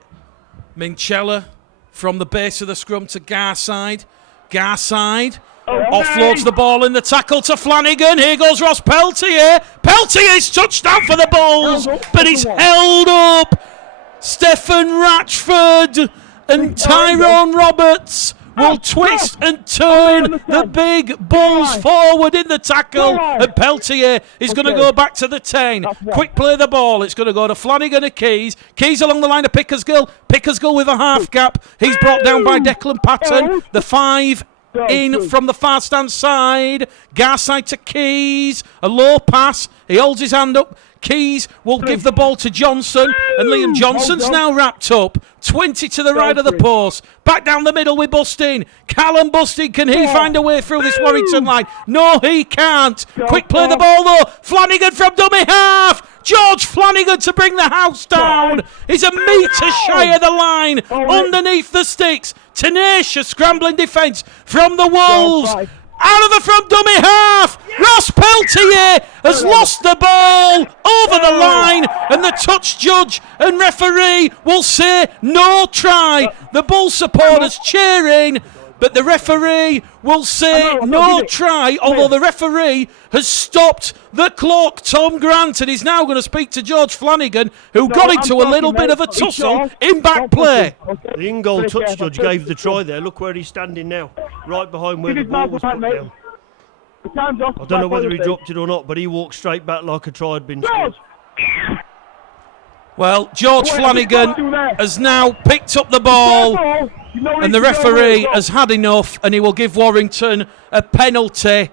Minchella from the base of the scrum to Garside. Garside offloads the ball in the tackle to Flanagan. Here goes Ross Peltier. Peltier's touchdown for the Bulls, but he's held up. Stephen Ratchford and Tyrone Roberts will twist and turn the big Bulls forward in the tackle, and Peltier is going to go back to the 10. Quick play the ball. It's going to go to Flanagan and Keys. Keys along the line of Pickersgill. Pickersgill with a half gap. He's brought down by Declan Patton. The 5 in from the far stand side. Garside to Keys. A low pass. He holds his hand up. Keys will give the ball to Johnson, and Liam Johnson's now wrapped up. 20 to the right of the post. Back down the middle with Bustin. Callum Bustin, can he find a way through this Warrington line? No, he can't. Quick play the ball though. Flanagan from dummy half. George Flanagan to bring the house down. He's a metre shy of the line, underneath the sticks. Tenacious scrambling defence from the Wolves. Out of the front dummy half. Ross Peltier has lost the ball over the line, and the touch judge and referee will say no try. The Bull supporters cheering, but the referee will say no try, although the referee has stopped the clock. Tom Grant, and he's now going to speak to George Flanagan, who got into a little bit of a tussle in back play. The in-goal touch judge gave the try there. Look where he's standing now, right behind where the ball was put down. I don't know whether he dropped it or not, but he walked straight back like a try had been scored. Well, George Flanagan has now picked up the ball, and the referee has had enough, and he will give Warrington a penalty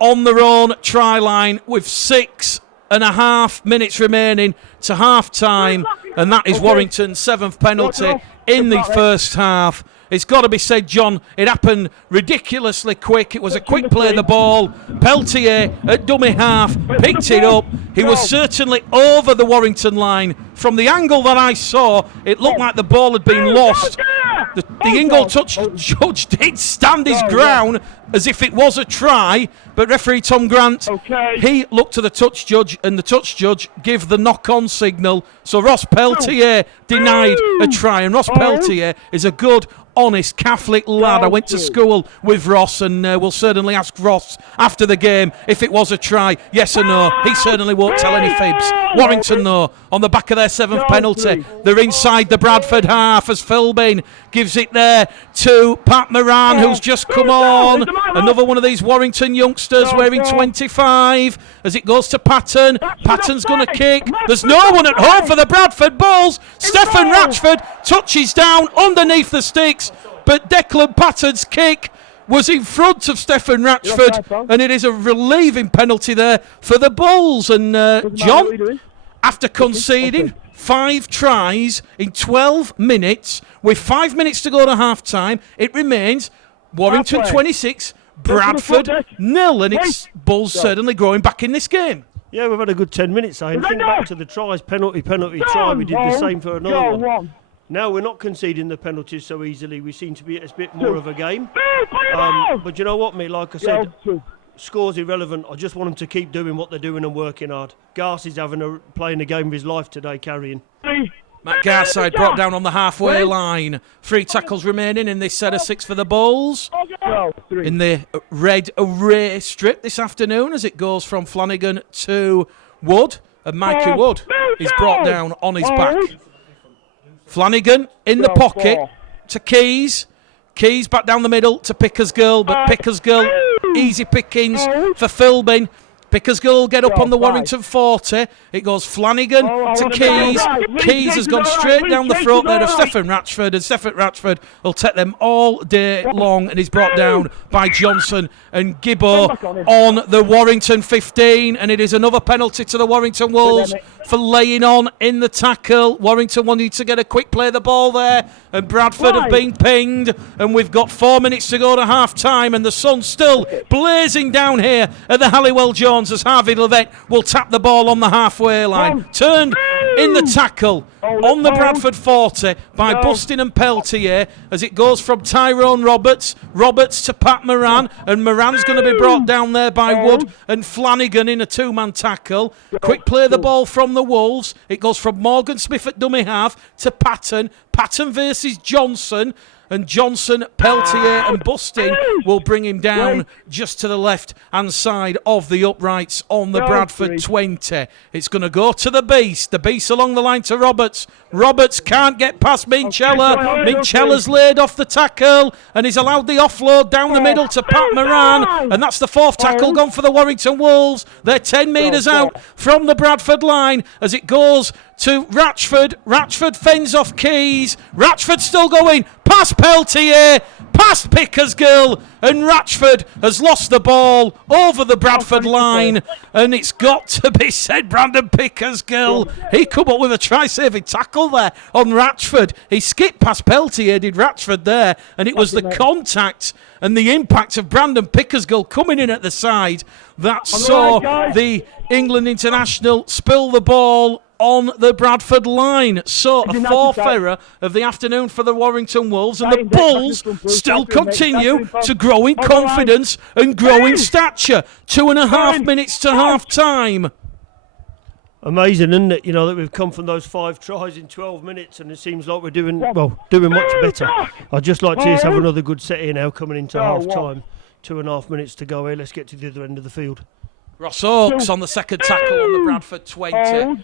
on their own try line with 6.5 minutes remaining to half time, and that is Warrington's 7th penalty in the first half. It's got to be said, John, it happened ridiculously quick. It was a quick play of the ball. Peltier at dummy half picked it up. He was certainly over the Warrington line. From the angle that I saw, it looked like the ball had been lost. The in-goal touch judge did stand his ground as if it was a try, but referee Tom Grant, he looked to the touch judge, and the touch judge gave the knock-on signal. So Ross Peltier denied a try, and Ross Peltier is a good, honest Catholic lad. I went to school with Ross, and we'll certainly ask Ross after the game if it was a try, yes or no. He certainly won't tell any fibs. Warrington, though, on the back of their 7th penalty, they're inside the Bradford half as Philbin gives it there to Pat Moran, who's just come on. Another one of these Warrington youngsters wearing 25 as it goes to Patton. Patton's going to kick. There's no one at home for the Bradford Bulls. Stephen Ratchford touches down underneath the sticks, but Declan Patton's kick was in front of Stephen Ratchford, and it is a relieving penalty there for the Bulls. And John, after conceding 5 tries in 12 minutes, with 5 minutes to go to half-time, it remains Warrington 26, Bradford 0, and it's Bulls certainly growing back in this game. Yeah, we've had a good 10 minutes. I think back to the tries, penalty, try. We did the same for another one. Now we're not conceding the penalties so easily. We seem to be it's a bit more of a game. But you know what, mate? Like I said, score's irrelevant. I just want them to keep doing what they're doing and working hard. Garth is playing the game of his life today, carrying. Matt Garside brought down on the halfway line. 3 tackles remaining in this set of 6 for the Bulls. In the red array strip this afternoon as it goes from Flanagan to Wood. And Mikey Wood is brought down on his back. Flanagan in the pocket to Keys. Keys back down the middle to Pickersgill, but Pickersgill, easy pickings for Philbin. Pickersgill will get up on the Warrington 40. It goes Flanagan to Keys. Keys has gone straight down the throat there of Stephen Ratchford, and Stephen Ratchford will take them all day long, and he's brought down by Johnson and Gibbo on the Warrington 15, and it is another penalty to the Warrington Wolves for laying on in the tackle. Warrington wanted to get a quick play of the ball there, and Bradford have been pinged, and we've got 4 minutes to go to half-time, and the sun's still blazing down here at the Halliwell Jones as Harvey Levett will tap the ball on the halfway line. Turned in the tackle on the Bradford 40 by Bustin and Peltier as it goes from Tyrone Roberts to Pat Moran, and Moran's going to be brought down there by Wood and Flanagan in a 2-man tackle. Quick play of the ball from the Wolves. It goes from Morgan Smith at dummy half to Patton. Patton versus Johnson. And Johnson, Peltier and Bustin will bring him down just to the left-hand side of the uprights on the Bradford 20. It's going to go to the Beast. The Beast along the line to Roberts. Roberts can't get past Minchella. Minchella's laid off the tackle and he's allowed the offload down the middle to Pat Moran. And that's the 4th tackle gone for the Warrington Wolves. They're 10 metres out from the Bradford line as it goes to Ratchford. Ratchford fends off Keys. Ratchford still going past Peltier, past Pickersgill, and Ratchford has lost the ball over the Bradford line. And it's got to be said, Brandon Pickersgill, he come up with a try-saving tackle there on Ratchford. He skipped past Peltier, did Ratchford there, and it was the contact and the impact of Brandon Pickersgill coming in at the side that saw the England international spill the ball on the Bradford line. So a 4th error of the afternoon for the Warrington Wolves, and the Bulls still continue to grow in confidence and grow in stature. 2.5 minutes to half time. Amazing, isn't it? You know, that we've come from those 5 tries in 12 minutes and it seems like we're doing much better. I'd just like to see us have another good set here now coming into half time. 2.5 minutes to go here. Let's get to the other end of the field. Ross Oakes on the second tackle on the Bradford 20.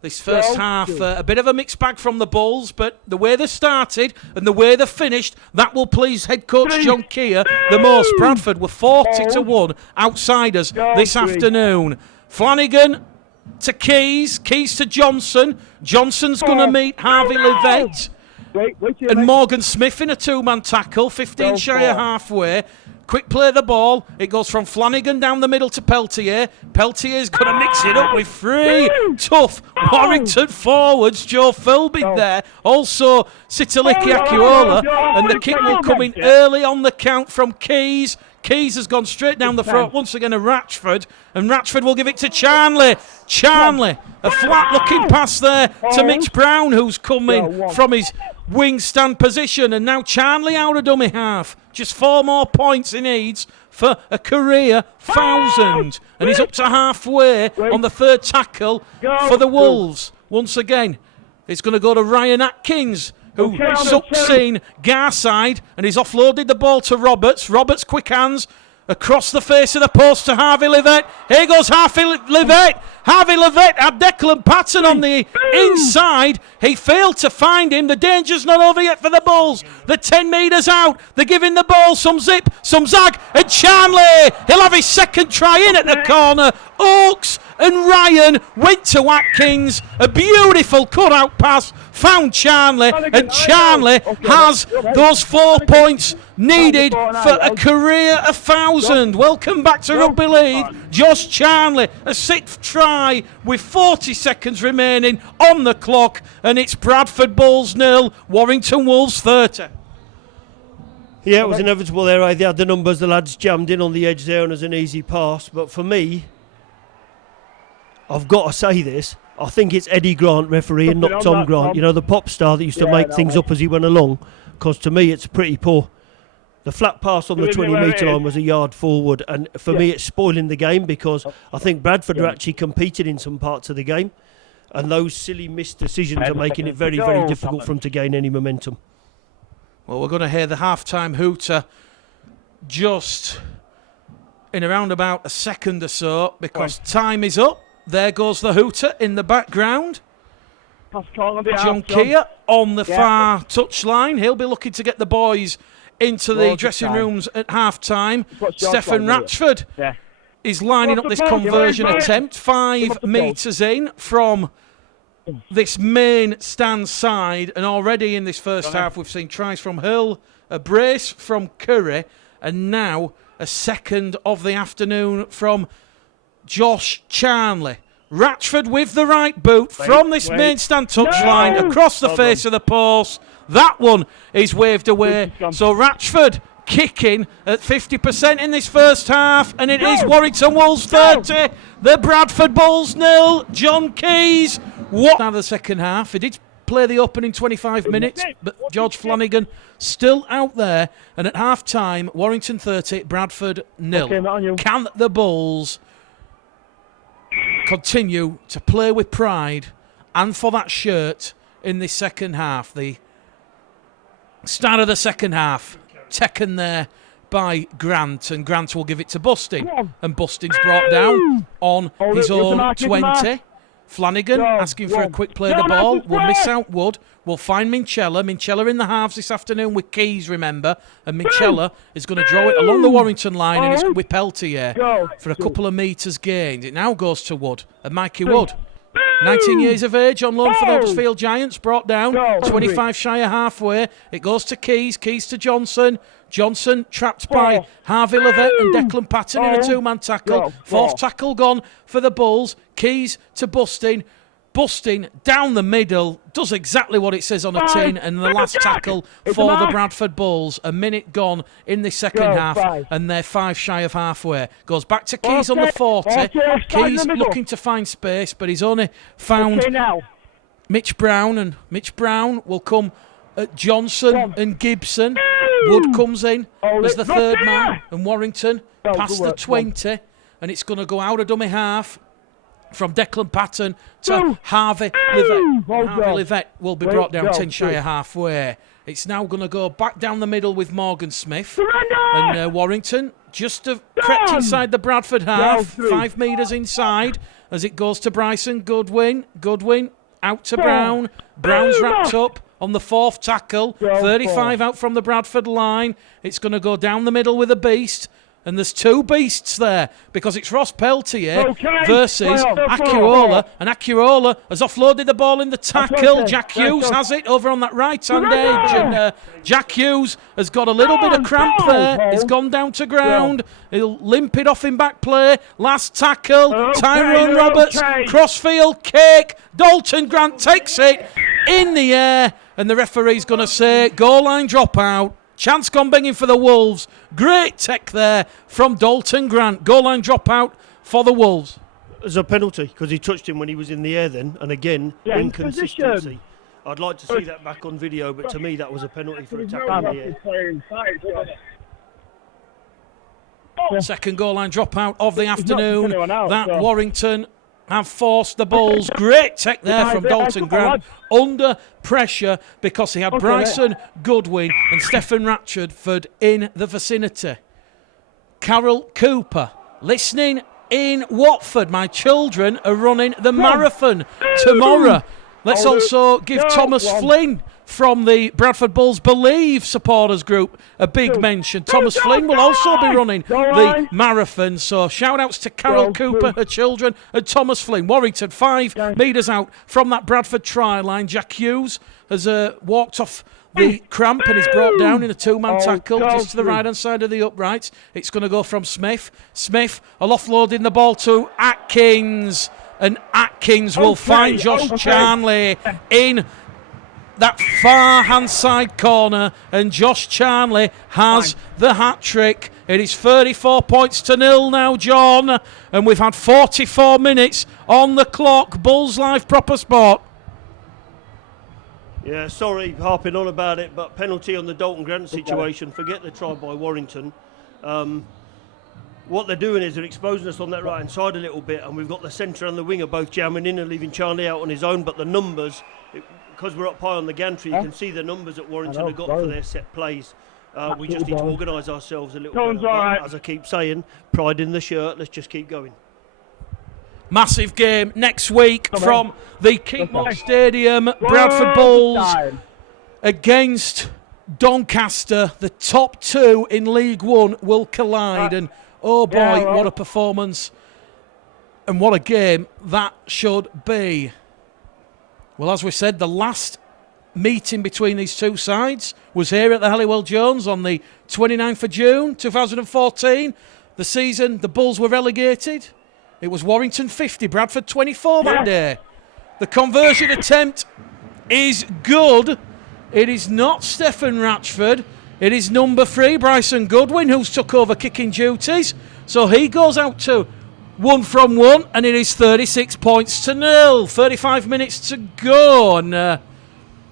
This first half, a bit of a mixed bag from the Bulls, but the way they started and the way they finished, that will please head coach John Keir the most. Bradford were 40-1 outsiders this afternoon. Flanagan to Keys to Johnson. Johnson's going to meet Harvey Livett. And Morgan Smith in a 2-man tackle, 15 shy of halfway. Quick play the ball. It goes from Flanagan down the middle to Peltier. Peltier's going to mix it up with 3 tough Warrington forwards. Joe Philby there. Also, Sitaliki Akiola. And the kick will come in early on the count from Keys. Keys has gone straight down the front once again to Ratchford, and Ratchford will give it to Charnley. Charnley, a flat-looking pass there to Mitch Brown, who's coming from his wing stand position, and now Charnley out of dummy half. Just 4 more points he needs for a career 1,000, and he's up to halfway on the third tackle for the Wolves. Once again, it's going to go to Ryan Atkins, who sucks in Garside, and he's offloaded the ball to Roberts. Roberts, quick hands, across the face of the post to Harvey Livett. Here goes Harvey Livett. Harvey Livett had Declan Patton on the inside. He failed to find him. The danger's not over yet for the Bulls. They're 10 metres out. They're giving the ball some zip, some zag. And Charnley, he'll have his second try in at the corner. Oakes and Ryan went to Watkins. A beautiful cut-out pass. Found Charnley. And Charnley has those 4 points needed for a career 1,000. Welcome back to Rugby League. Josh Charnley, a 6th try with 40 seconds remaining on the clock. And it's Bradford Bulls 0, Warrington Wolves 30. Yeah, it was inevitable there. They had the numbers. The lads jammed in on the edge there and as an easy pass. But for me, I've got to say this. I think it's Eddie Grant refereeing, not Tom Grant. You know, the pop star that used to make things up as he went along. Because to me, it's pretty poor. The flat pass on the 20-metre line was a yard forward. And for me, it's spoiling the game because I think Bradford are actually competing in some parts of the game. And those silly missed decisions are making it very, very difficult for them to gain any momentum. Well, we're going to hear the half-time hooter just in around about a second or so because time is up. There goes the hooter in the background. John Keir on the far touchline. He'll be looking to get the boys into the dressing rooms at half-time. Stefan Ratchford is lining up this conversion attempt. 5 metres in from this main stand side, and already in this first half we've seen tries from Hill, a brace from Curry, and now a second of the afternoon from Josh Charnley. Ratchford with the right boot from this main stand touchline across the face of the post. That one is waved away. So Ratchford kicking at 50% in this first half, and it is Warrington Wolves 30, the Bradford Bulls 0. John Keys, what out of the second half? He did play the opening 25 minutes, but George Flanagan still out there. And at half time, Warrington 30, Bradford 0. Can the Bulls continue to play with pride and for that shirt in this second half? The start of the second half taken there by Grant, and Grant will give it to Bustin, and Bustin's brought down on his own 20. Flanagan asking for a quick play of the ball. Will miss out Wood. Will find Minchella. Minchella in the halves this afternoon with Keys, remember. And Minchella is going to draw it along the Warrington line, and it's with Peltier for a couple of metres gained. It now goes to Wood, and Mikey Wood. 19 years of age, on loan for the Huddersfield Giants, brought down, 25 shy of halfway. It goes to Keys to Johnson. Johnson trapped by Harvey Livett and Declan Patton in a 2-man tackle. 4th tackle gone for the Bulls. Keys to Bustin. Bustin down the middle, does exactly what it says on a tin, and the last tackle for the Bradford Bulls. A minute gone in the second half, and they're 5 shy of halfway. Goes back to Keys on the 40. Keys looking to find space, but he's only found Mitch Brown, and Mitch Brown will come at Johnson and Gibson. Wood comes in as the third man, and Warrington past the 20, and it's going to go out of dummy half. from Declan Patton to Harvey Livett. Harvey Livett will be brought down 10 shy of halfway. It's now going to go back down the middle with Morgan Smith. And Warrington just have crept inside the Bradford half, 5 metres inside as it goes to Bryson Goodwin. Goodwin out to Brown. Brown's wrapped up on the 4th tackle. 35 out from the Bradford line. It's going to go down the middle with a beast. And there's 2 beasts there because it's Ross Peltier versus Acquiola. And Acquiola has offloaded the ball in the tackle. Jack Hughes has it over on that right-hand edge. And Jack Hughes has got a little bit of cramp there. He's gone down to ground. He'll limp it off in back play. Last tackle. Tyrone Roberts. Crossfield kick. Dalton Grant takes it in the air. And the referee's going to say goal line dropout. Chance gone banging for the Wolves. Great tech there from Dalton Grant. Goal line dropout for the Wolves. There's a penalty because he touched him when he was in the air then. And again, inconsistency. I'd like to see that back on video, but to me that was a penalty for a tackle in the air. Second goal line dropout of the afternoon. That Warrington have forced the Bulls. Great tech there from Dalton Grant under pressure because he had Bryson Goodwin and Stephen Ratchford in the vicinity. Carol Cooper listening in Watford. My children are running the marathon tomorrow. Let's also give Thomas Flynn from the Bradford Bulls Believe supporters group a big mention. Thomas Flynn will also be running the marathon. So shout outs to Carol Cooper, her children, and Thomas Flynn. Warrington 5 metres out from that Bradford try line. Jack Hughes has walked off the cramp and is brought down in a 2-man tackle just to the right hand side of the uprights. It's going to go from Smith. Smith will offloading the ball to Atkins, and Atkins will find Josh Charnley in that far hand side corner, and Josh Charnley has the hat trick. It is 34 points to 0 now, John, and we've had 44 minutes on the clock. Bulls Live Proper Sport. Yeah, sorry, harping on about it, but penalty on the Dalton Grant situation. Forget the try by Warrington. What they're doing is they're exposing us on that right hand side a little bit, and we've got the centre and the winger both jamming in and leaving Charnley out on his own, but the numbers, because we're up high on the gantry, you can see the numbers that Warrington have got for their set plays. We just need to organise ourselves a little bit. As I keep saying, pride in the shirt, let's just keep going. Massive game next week from the Keepmoor Stadium. Bradford Bulls against Doncaster. The top 2 in League One will collide, and oh boy, what a performance and what a game that should be. Well, as we said, the last meeting between these two sides was here at the Halliwell Jones on the 29th of June 2014. The season the Bulls were relegated. It was Warrington 50, Bradford 24 that day. The conversion attempt is good. It is not Stephen Ratchford. It is number 3, Bryson Goodwin, who's took over kicking duties. So he goes out to 1 from 1, and it is 36 points to 0. 35 minutes to go. And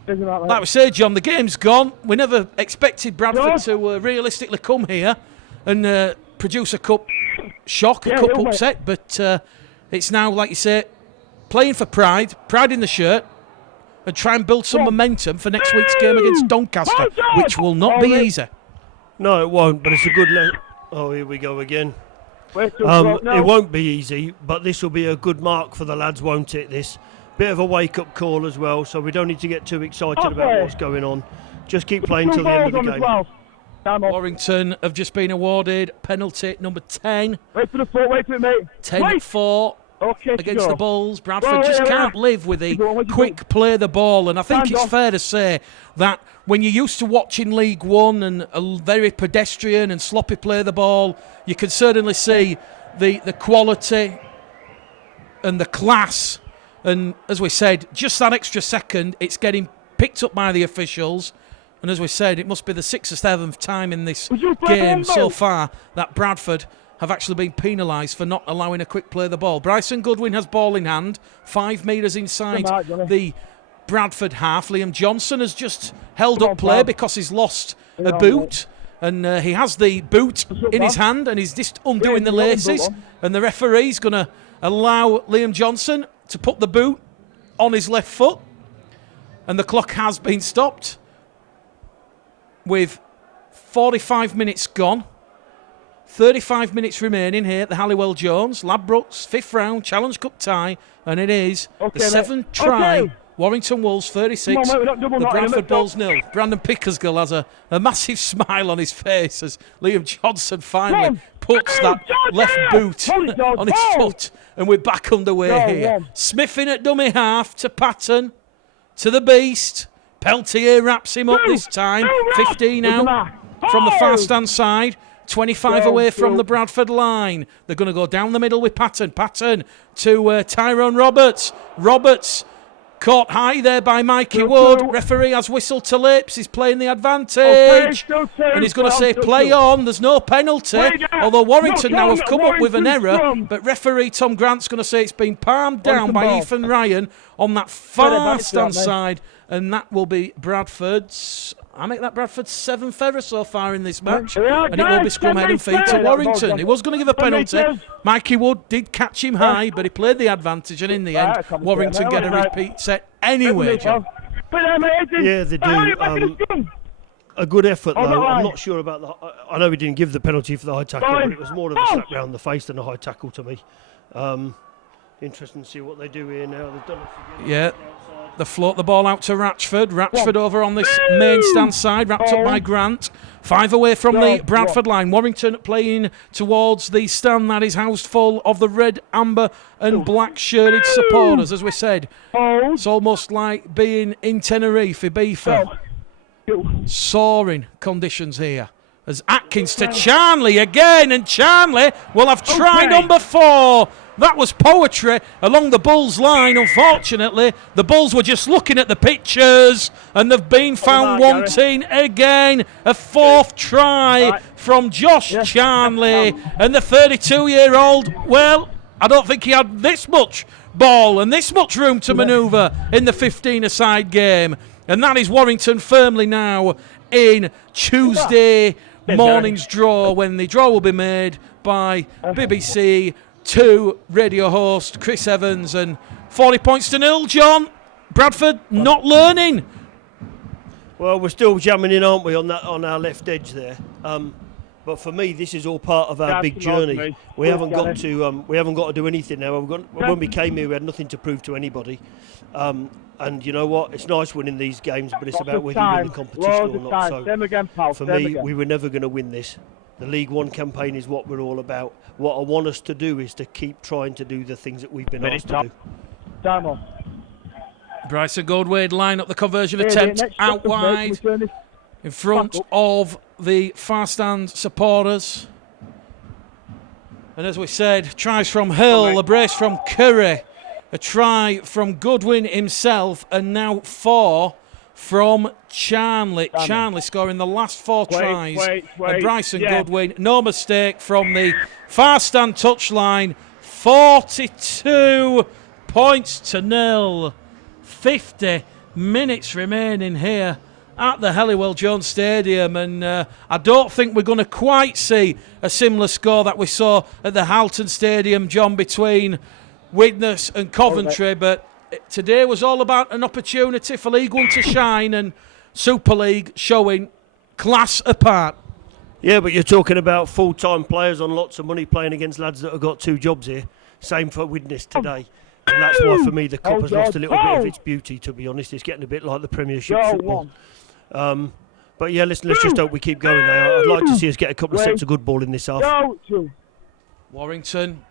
like we said, John, the game's gone. We never expected Bradford to realistically come here and produce a cup shock, a cup upset. But it's now, like you say, playing for pride in the shirt, and try and build some momentum for next week's game against Doncaster, which will not be easy. No, it won't, but it's a good... Oh, here we go again. It won't be easy, but this will be a good mark for the lads, won't it, this? Bit of a wake-up call as well, so we don't need to get too excited about what's going on. Just keep playing till the end of the game. Warrington have just been awarded penalty number 10. Wait for the foot, wait for it, mate. 10-4 against the Bulls. Bradford just can't live with the quick play the ball, and I think it's fair to say that when you're used to watching League One and a very pedestrian and sloppy play the ball, you can certainly see the quality and the class. And as we said, just that extra second, it's getting picked up by the officials. And as we said, it must be the 6th or 7th time in this game so far that Bradford have actually been penalised for not allowing a quick play the ball. Bryson Goodwin has ball in hand, 5 metres inside the Bradford half. Liam Johnson has just held up play because he's lost a boot. And he has the boot in his hand and he's just undoing the laces. And the referee's going to allow Liam Johnson to put the boot on his left foot. And the clock has been stopped with 45 minutes gone. 35 minutes remaining here at the Halliwell Jones. Ladbrokes, 5th round, Challenge Cup tie. And it is the 7th try. Warrington Wolves 36, the Bradford Bulls 0. Brandon Pickersgill has a massive smile on his face as Liam Johnson finally puts that left boot on his foot. And we're back underway here. Smithing at dummy half to Patton, to the Beast. Peltier wraps him up this time. 15 out from the far stand side. 25 away from the Bradford line. They're going to go down the middle with Patton. Patton to Tyrone Roberts. Roberts caught high there by Mikey Wood. Referee has whistled to lips. He's playing the advantage. And he's going to say play on. There's no penalty. Although Warrington now have come up with an error. But referee Tom Grant's going to say it's been palmed down by Ethan Ryan on that far stand side. And that will be Bradford's. I make that Bradford's 7th error so far in this match. And it will be scrum head and feet to Warrington. He was going to give a penalty. Mikey Wood did catch him high, but he played the advantage. And in the end, Warrington get a repeat set anyway, John. Yeah, they do. A good effort, though. I'm not sure about the... I know he didn't give the penalty for the high tackle, but it was more of a slap round the face than a high tackle to me. Interesting to see what they do here now. They've done it again. Yeah. They float the ball out to Ratchford. Ratchford over on this main stand side, wrapped up by Grant. 5 away from the Bradford line. Warrington playing towards the stand that is housed full of the red, amber and black shirted supporters. As we said, it's almost like being in Tenerife, Ibiza. Soaring conditions here. As Atkins to Charnley again, and Charnley will have try number 4. That was poetry along the Bulls line. Unfortunately, the Bulls were just looking at the pictures and they've been found wanting again. A 4th try from Josh Charnley. And the 32-year-old, well, I don't think he had this much ball and this much room to manoeuvre in the 15-a-side game. And that is Warrington firmly now in Tuesday morning's draw, when the draw will be made by BBC 2 radio host Chris Evans. And 40 points to 0, John. Bradford not learning. Well, we're still jamming in, aren't we, on our left edge there? But for me, this is all part of our big journey. We haven't got to do anything now. When we came here, we had nothing to prove to anybody. And you know what? It's nice winning these games, but it's about whether you win the competition or not. So for me, we were never going to win this. The League One campaign is what we're all about. What I want us to do is to keep trying to do the things that we've been asked to do. Bryson Goldwade line up the conversion attempt out wide in front of the far stand supporters. And as we said, tries from Hill, a brace from Curry, a try from Goodwin himself, and now 4 from Charnley. Charnley scoring the last 4 tries. And Bryson Goodwin, no mistake from the far stand touchline. 42 points to 0. 50 minutes remaining here at the Halliwell Jones Stadium, and I don't think we're going to quite see a similar score that we saw at the Halton Stadium, John, between Widnes and Coventry, but today was all about an opportunity for League One to shine and Super League showing class apart. Yeah, but you're talking about full-time players on lots of money playing against lads that have got 2 jobs here. Same for Widnes today. And that's why, for me, the Cup has lost a little bit of its beauty, to be honest. It's getting a bit like the Premiership football. But yeah, listen, let's just hope we keep going now. I'd like to see us get a couple of sets of good ball in this half. Warrington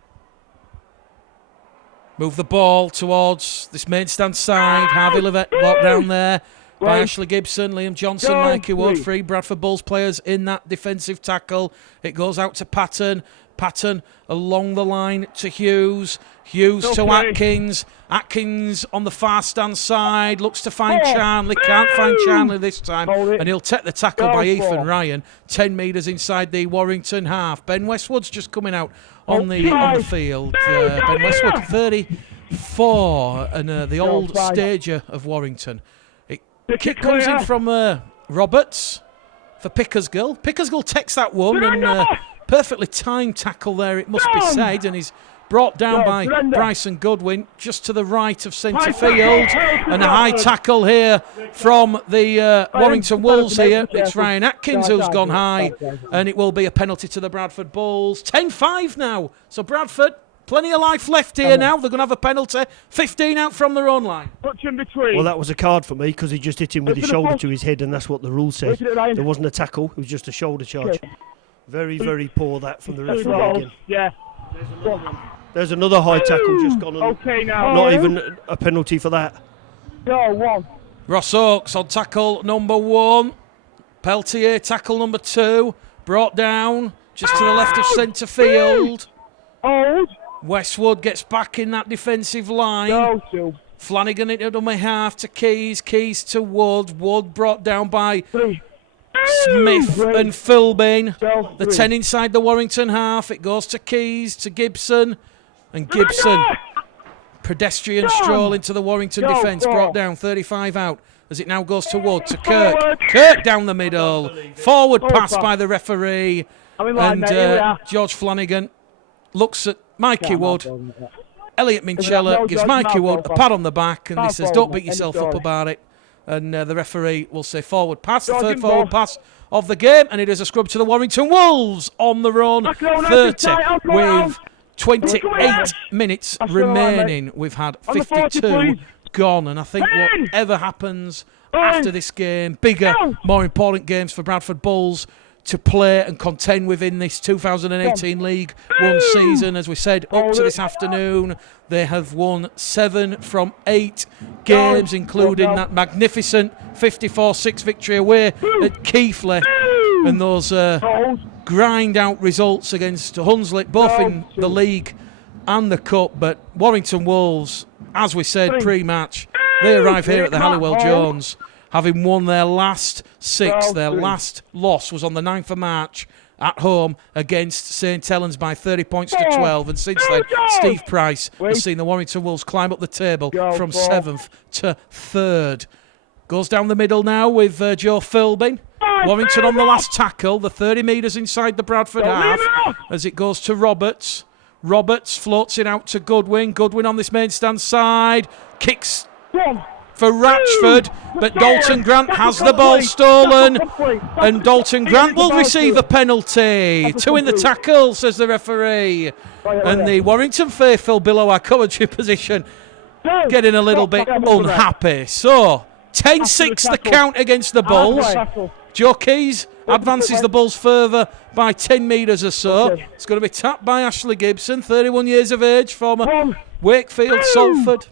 move the ball towards this main stand side. Harvey Levett walked down there by Ashley Gibson, Liam Johnson, Mikey Wood, 3 Bradford Bulls players in that defensive tackle. It goes out to Patton. Patton along the line to Hughes. Hughes to Atkins. Atkins on the far stand side. Looks to find Charnley. Can't find Charnley this time. And he'll take the tackle by Ethan Ryan. 10 metres inside the Warrington half. Ben Westwood's just coming out on the field. Ben Westwood, 34. And the old stager of Warrington. Kick comes in from Roberts for Pickersgill. Pickersgill takes that one and... perfectly timed tackle there, it must be said, and he's brought down by Bryson Goodwin, just to the right of centre field, and a high tackle here from the Warrington Wolves here. It's Ryan Atkins who's gone high, and it will be a penalty to the Bradford Bulls. 10-5 now, so Bradford, plenty of life left here now. They're going to have a penalty, 15 out from their own line. Well, that was a card for me because he just hit him with his shoulder to his head, and that's what the rule said. There wasn't a tackle, it was just a shoulder charge. Very, very poor that from the referee again. Yeah. There's another high tackle just gone on. Okay, now. Not even a penalty for that. No, one. Ross Oakes on tackle number 1. Peltier tackle number 2. Brought down just to the left of centre field. Westwood gets back in that defensive line. Flanagan into dummy half to Keys. Keys to Wood. Wood brought down by Smith and Philbin. The 10 inside the Warrington half. It goes to Keys, to Gibson. And Gibson, pedestrian stroll into the Warrington defence. Brought down, 35 out. As it now goes to Wood, to Kirk. Kirk down the middle. Forward pass by the referee. And George Flanagan looks at Mikey Wood. Elliot Minchella gives Mikey Wood a pat on the back, and he says, don't beat yourself up about it. And the referee will say forward pass, the third forward pass of the game, and it is a scrub to the Warrington Wolves on the run, 30 with 28 minutes remaining. We've had 52 gone, and I think whatever happens after this game, bigger, more important games for Bradford Bulls to play and contend within this 2018 League One season. As we said, up to this afternoon, they have won 7 from 8 games, including that magnificent 54-6 victory away at Keighley, and those grind-out results against Hunslet, both in the league and the cup. But Warrington Wolves, as we said pre-match, they arrive here at the Halliwell Jones, having won their last 6. Their last loss was on the 9th of March at home against St Helens by 30 points to 12. And since then, Steve Price has seen the Warrington Wolves climb up the table from 7th to 3rd. Goes down the middle now with Joe Philbin. Warrington on the last tackle, the 30 metres inside the Bradford half, as it goes to Roberts. Roberts floats it out to Goodwin. Goodwin on this main stand side. Kicks for Ratchford, but Dalton Grant has the ball stolen, and Dalton Grant will receive a penalty. 2 in the tackle, says the referee. And the Warrington faithful below our commentary position getting a little bit unhappy. So, 10-6 the count against the Bulls. Joe Keys advances the Bulls further by 10 metres or so. It's going to be tapped by Ashley Gibson, 31 years of age, former Wakefield, Salford.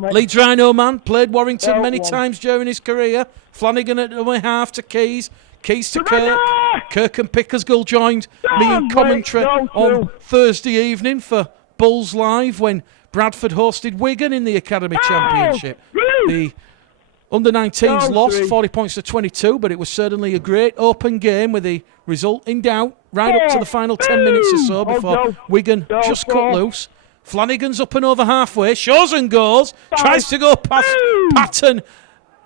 Leeds Rhino man, played Warrington many times during his career. Flanagan at the half to Keys. Keys to Kirk. Kirk and Pickersgill joined me in commentary on Thursday evening for Bulls Live when Bradford hosted Wigan in the Academy Championship. The under-19s lost 40 points to 22, but it was certainly a great open game with the result in doubt right up to the final 10 minutes or so before Wigan just cut loose. Flanagan's up and over halfway, shows and goes, tries to go past Patton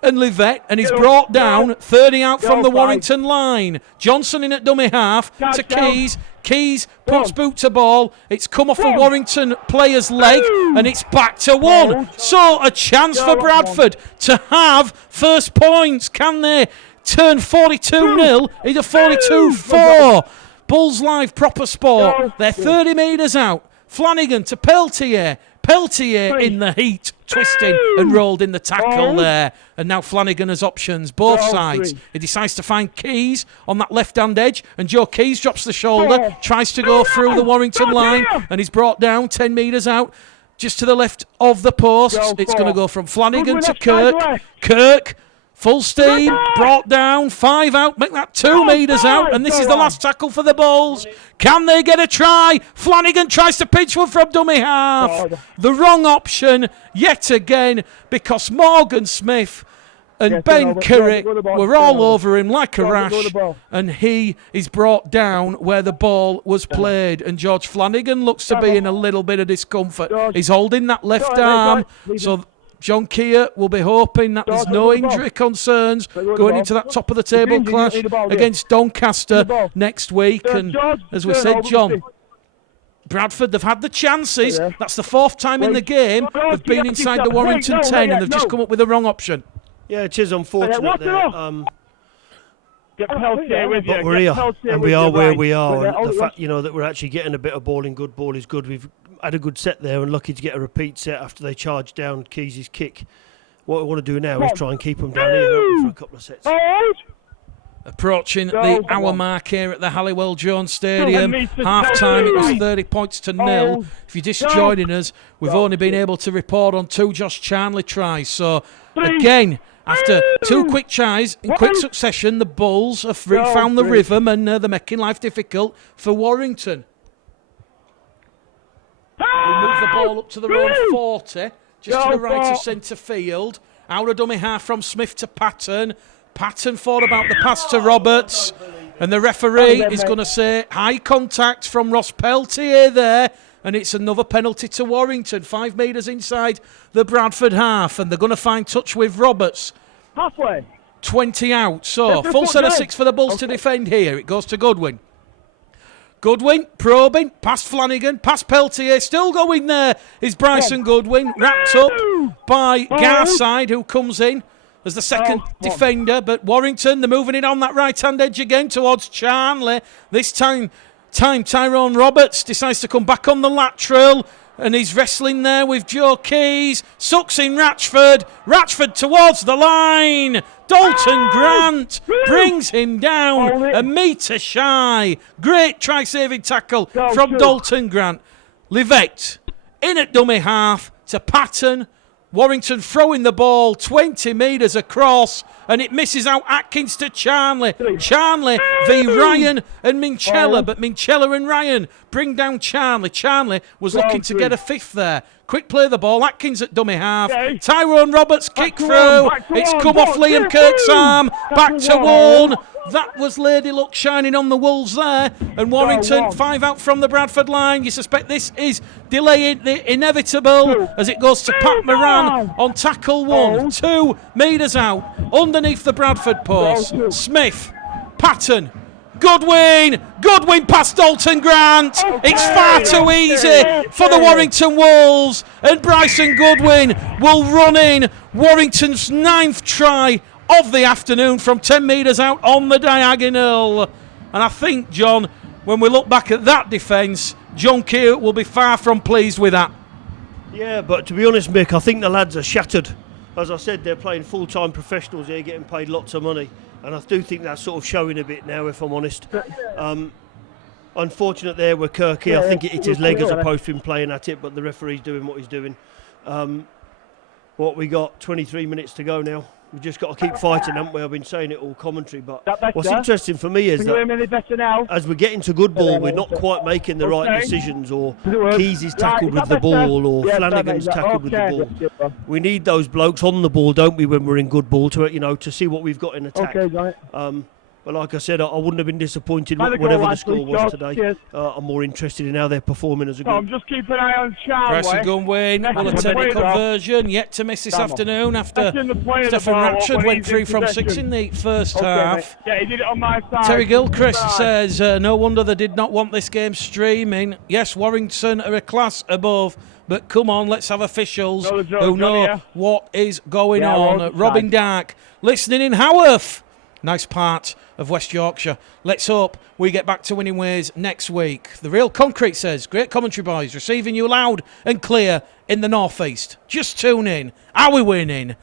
and Livette, and he's brought down, 30 out from the Warrington line. Johnson in at dummy half to Keys. Keys puts boot to ball. It's come off a Warrington player's leg, and it's back to 1. So a chance for Bradford to have first points. Can they turn 42-0 into 42-4? Bulls Live proper sport. They're 30 metres out. Flanagan to Peltier. Peltier in the heat, twisting and rolled in the tackle there. And now Flanagan has options, both sides. He decides to find Keys on that left-hand edge, and Joe Keys drops the shoulder, tries to go through the Warrington line, and he's brought down 10 metres out, just to the left of the posts. It's going to go from Flanagan to Kirk. Kirk, full steam, brought down, 5 out, make that 2 metres out, and this is the last tackle for the Bulls. Can they get a try? Flanagan tries to pinch one from dummy half. The wrong option yet again, because Morgan Smith and Ben Curry were all over him like a rash, and he is brought down where the ball was played, and George Flanagan looks to be in a little bit of discomfort. He's holding that left arm, so John Keir will be hoping that there's no injury concerns going into that top of the table clash against Doncaster next week. And as we said, John, Bradford, they've had the chances. That's the 4th time in the game they've been inside the Warrington 10 and they've just come up with the wrong option. Yeah, it is unfortunate there. Get Peltier with you. But we're here, and we are where we are. And the fact, that we're actually getting a bit of ball in good ball is good. We've had a good set there and lucky to get a repeat set after they charged down Keyes' kick. What we want to do now is try and keep them down here for a couple of sets. Approaching the hour mark here at the Halliwell Jones Stadium. Half time, it was 30 points to 0. If you're just joining us, we've only been able to report on 2 Josh Charnley tries. So, again, after 2 quick tries in quick succession, the Bulls have found the rhythm and they're making life difficult for Warrington. We'll move the ball up to their own 40, just to the right of centre field. Out of dummy half from Smith to Patton. Patton thought about the pass to Roberts, and the referee is going to say high contact from Ross Peltier there, and it's another penalty to Warrington, 5 metres inside the Bradford half, and they're going to find touch with Roberts. Halfway. 20 out, so full set of 6 for the Bulls to defend here. It goes to Goodwin. Goodwin probing, past Flanagan, past Peltier, still going there is Bryson Goodwin, wrapped up by Garside, who comes in as the second defender, but Warrington, they're moving it on that right-hand edge again towards Charnley. This time Tyrone Roberts decides to come back on the lateral, and he's wrestling there with Joe Keyes. Sucks in Ratchford. Ratchford towards the line. Dalton Grant brings him down a metre shy. Great try-saving tackle from Dalton Grant. Livette in at dummy half to Patton. Warrington throwing the ball 20 metres across, and it misses out Atkins to Charnley. Charnley v Ryan and Minchella, but Minchella and Ryan bring down Charnley. Charnley was looking to get a 5th there. Quick play the ball, Atkins at dummy half. Tyrone Roberts kick through. It's come off Liam Kirk's arm. Back to one. That was Lady Luck shining on the Wolves there. And Warrington, 5 out from the Bradford line. You suspect this is delaying the inevitable as it goes to Pat Moran on tackle 1. 2 metres out underneath the Bradford post. Smith, Patton, Goodwin past Dalton Grant. It's far too easy for the Warrington Wolves, and Bryson Goodwin will run in Warrington's 9th try of the afternoon from 10 metres out on the diagonal. And I think, John, when we look back at that defence, John Keogh will be far from pleased with that. Yeah, but to be honest, Mick, I think the lads are shattered. As I said, they're playing full-time professionals here, getting paid lots of money. And I do think that's sort of showing a bit now, if I'm honest. Unfortunate there with Kirk here. I think it hit his leg as opposed to him playing at it, but the referee's doing what he's doing. What we got, 23 minutes to go now. We've just got to keep fighting, haven't we? I've been saying it all commentary, but what's interesting for me is that as we get into good ball, we're not quite making the right decisions, or Keyes is tackled with the ball, or Flanagan's tackled with the ball. We need those blokes on the ball, don't we, when we're in good ball, to see what we've got in attack. But like I said, I wouldn't have been disappointed whatever the score was today. I'm more interested in how they're performing as a group. Just keep an eye on Charnley. Bryson Goodwin will attempt a conversion, yet to miss this afternoon after Stephen Ratchford went through from 6 in the first half. Yeah, he did it on my side. Terry Gilchrist says, no wonder they did not want this game streaming. Yes, Warrington are a class above, but come on, let's have officials who know what is going on. Robin Dark, listening in Haworth. Nice part of West Yorkshire. Let's hope we get back to winning ways next week. The Real Concrete says, great commentary, boys. Receiving you loud and clear in the northeast. Just tune in. Are we winning?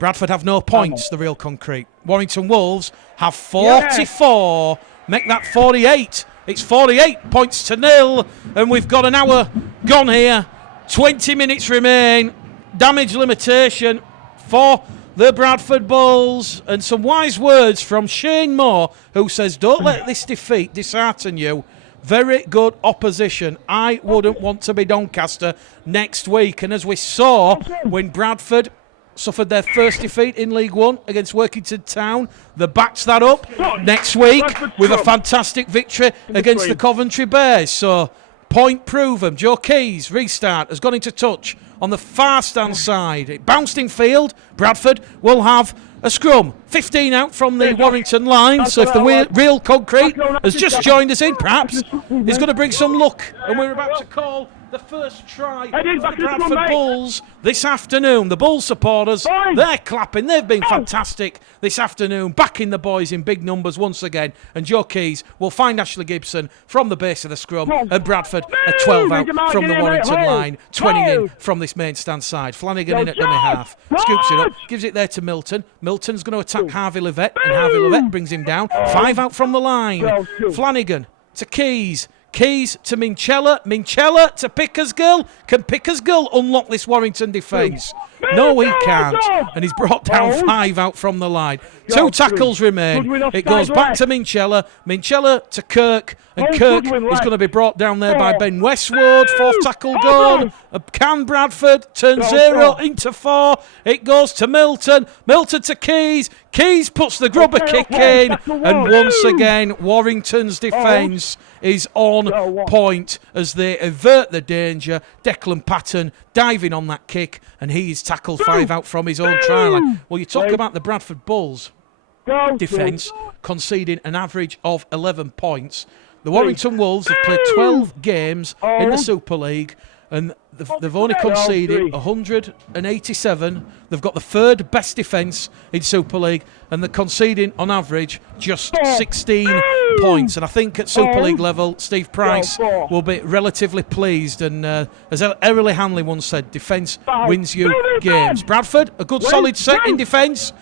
Bradford have no points, the Real Concrete. Warrington Wolves have 44. Make that 48. It's 48 points to 0. And we've got an hour gone here. 20 minutes remain. Damage limitation for the Bradford Bulls, and some wise words from Shane Moore, who says, don't let this defeat dishearten you. Very good opposition. I wouldn't want to be Doncaster next week. And as we saw when Bradford suffered their first defeat in League One against Workington Town, they backed that up next week with a fantastic victory against the Coventry Bears. So, point proven. Joe Keyes, restart, has gone into touch on the far stand side. It bounced in field. Bradford will have a scrum. 15 out from the Warrington line. So if the real concrete has just joined us in, perhaps he's going to bring some luck. And we're about to call the first try for the Bradford Bulls this afternoon. The Bulls supporters, they're clapping. They've been fantastic this afternoon, backing the boys in big numbers once again. And Joe Keys will find Ashley Gibson from the base of the scrum, and Bradford a 12 out from the Warrington line, 20 in from this main stand side. Flanagan in at dummy half, scoops it up, gives it there to Milton. Milton's going to attack Harvey Levett, and Harvey Levett brings him down. 5 out from the line. Flanagan to Keys. Keys to Minchella. Minchella to Pickersgill. Can Pickersgill unlock this Warrington defence? No, he can't. And he's brought down 5 out from the line. 2 tackles remain. It goes back to Minchella. Minchella to Kirk. And Kirk is going to be brought down there by Ben Westwood. 4th tackle gone. Can Bradford turn 0 into 4? It goes to Milton. Milton to Keys. Keys puts the grubber kick in. And once again, Warrington's defence is on point as they avert the danger. Declan Patton diving on that kick, and he's tackled 5 out from his own try line. Well, you talk about the Bradford Bulls defence conceding an average of 11 points. The Warrington Wolves have played 12 games in the Super League, and they've only conceded 187. They've got the 3rd best defence in Super League, and they're conceding on average just 16 points. And I think at Super League level, Steve Price will be relatively pleased. And as Errolly Hanley once said, defence wins you games. Bradford, a good solid set in defence.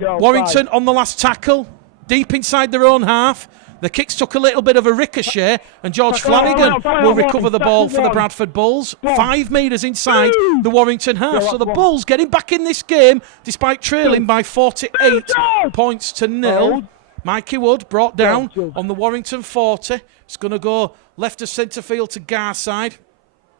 Warrington on the last tackle, deep inside their own half. The kicks took a little bit of a ricochet, and George Flanagan will recover the ball for the Bradford Bulls. 5 metres inside the Warrington half. So the Bulls getting back in this game despite trailing by 48 points to 0. Mikey Wood brought down on the Warrington 40. It's going to go left of centre field to Garside.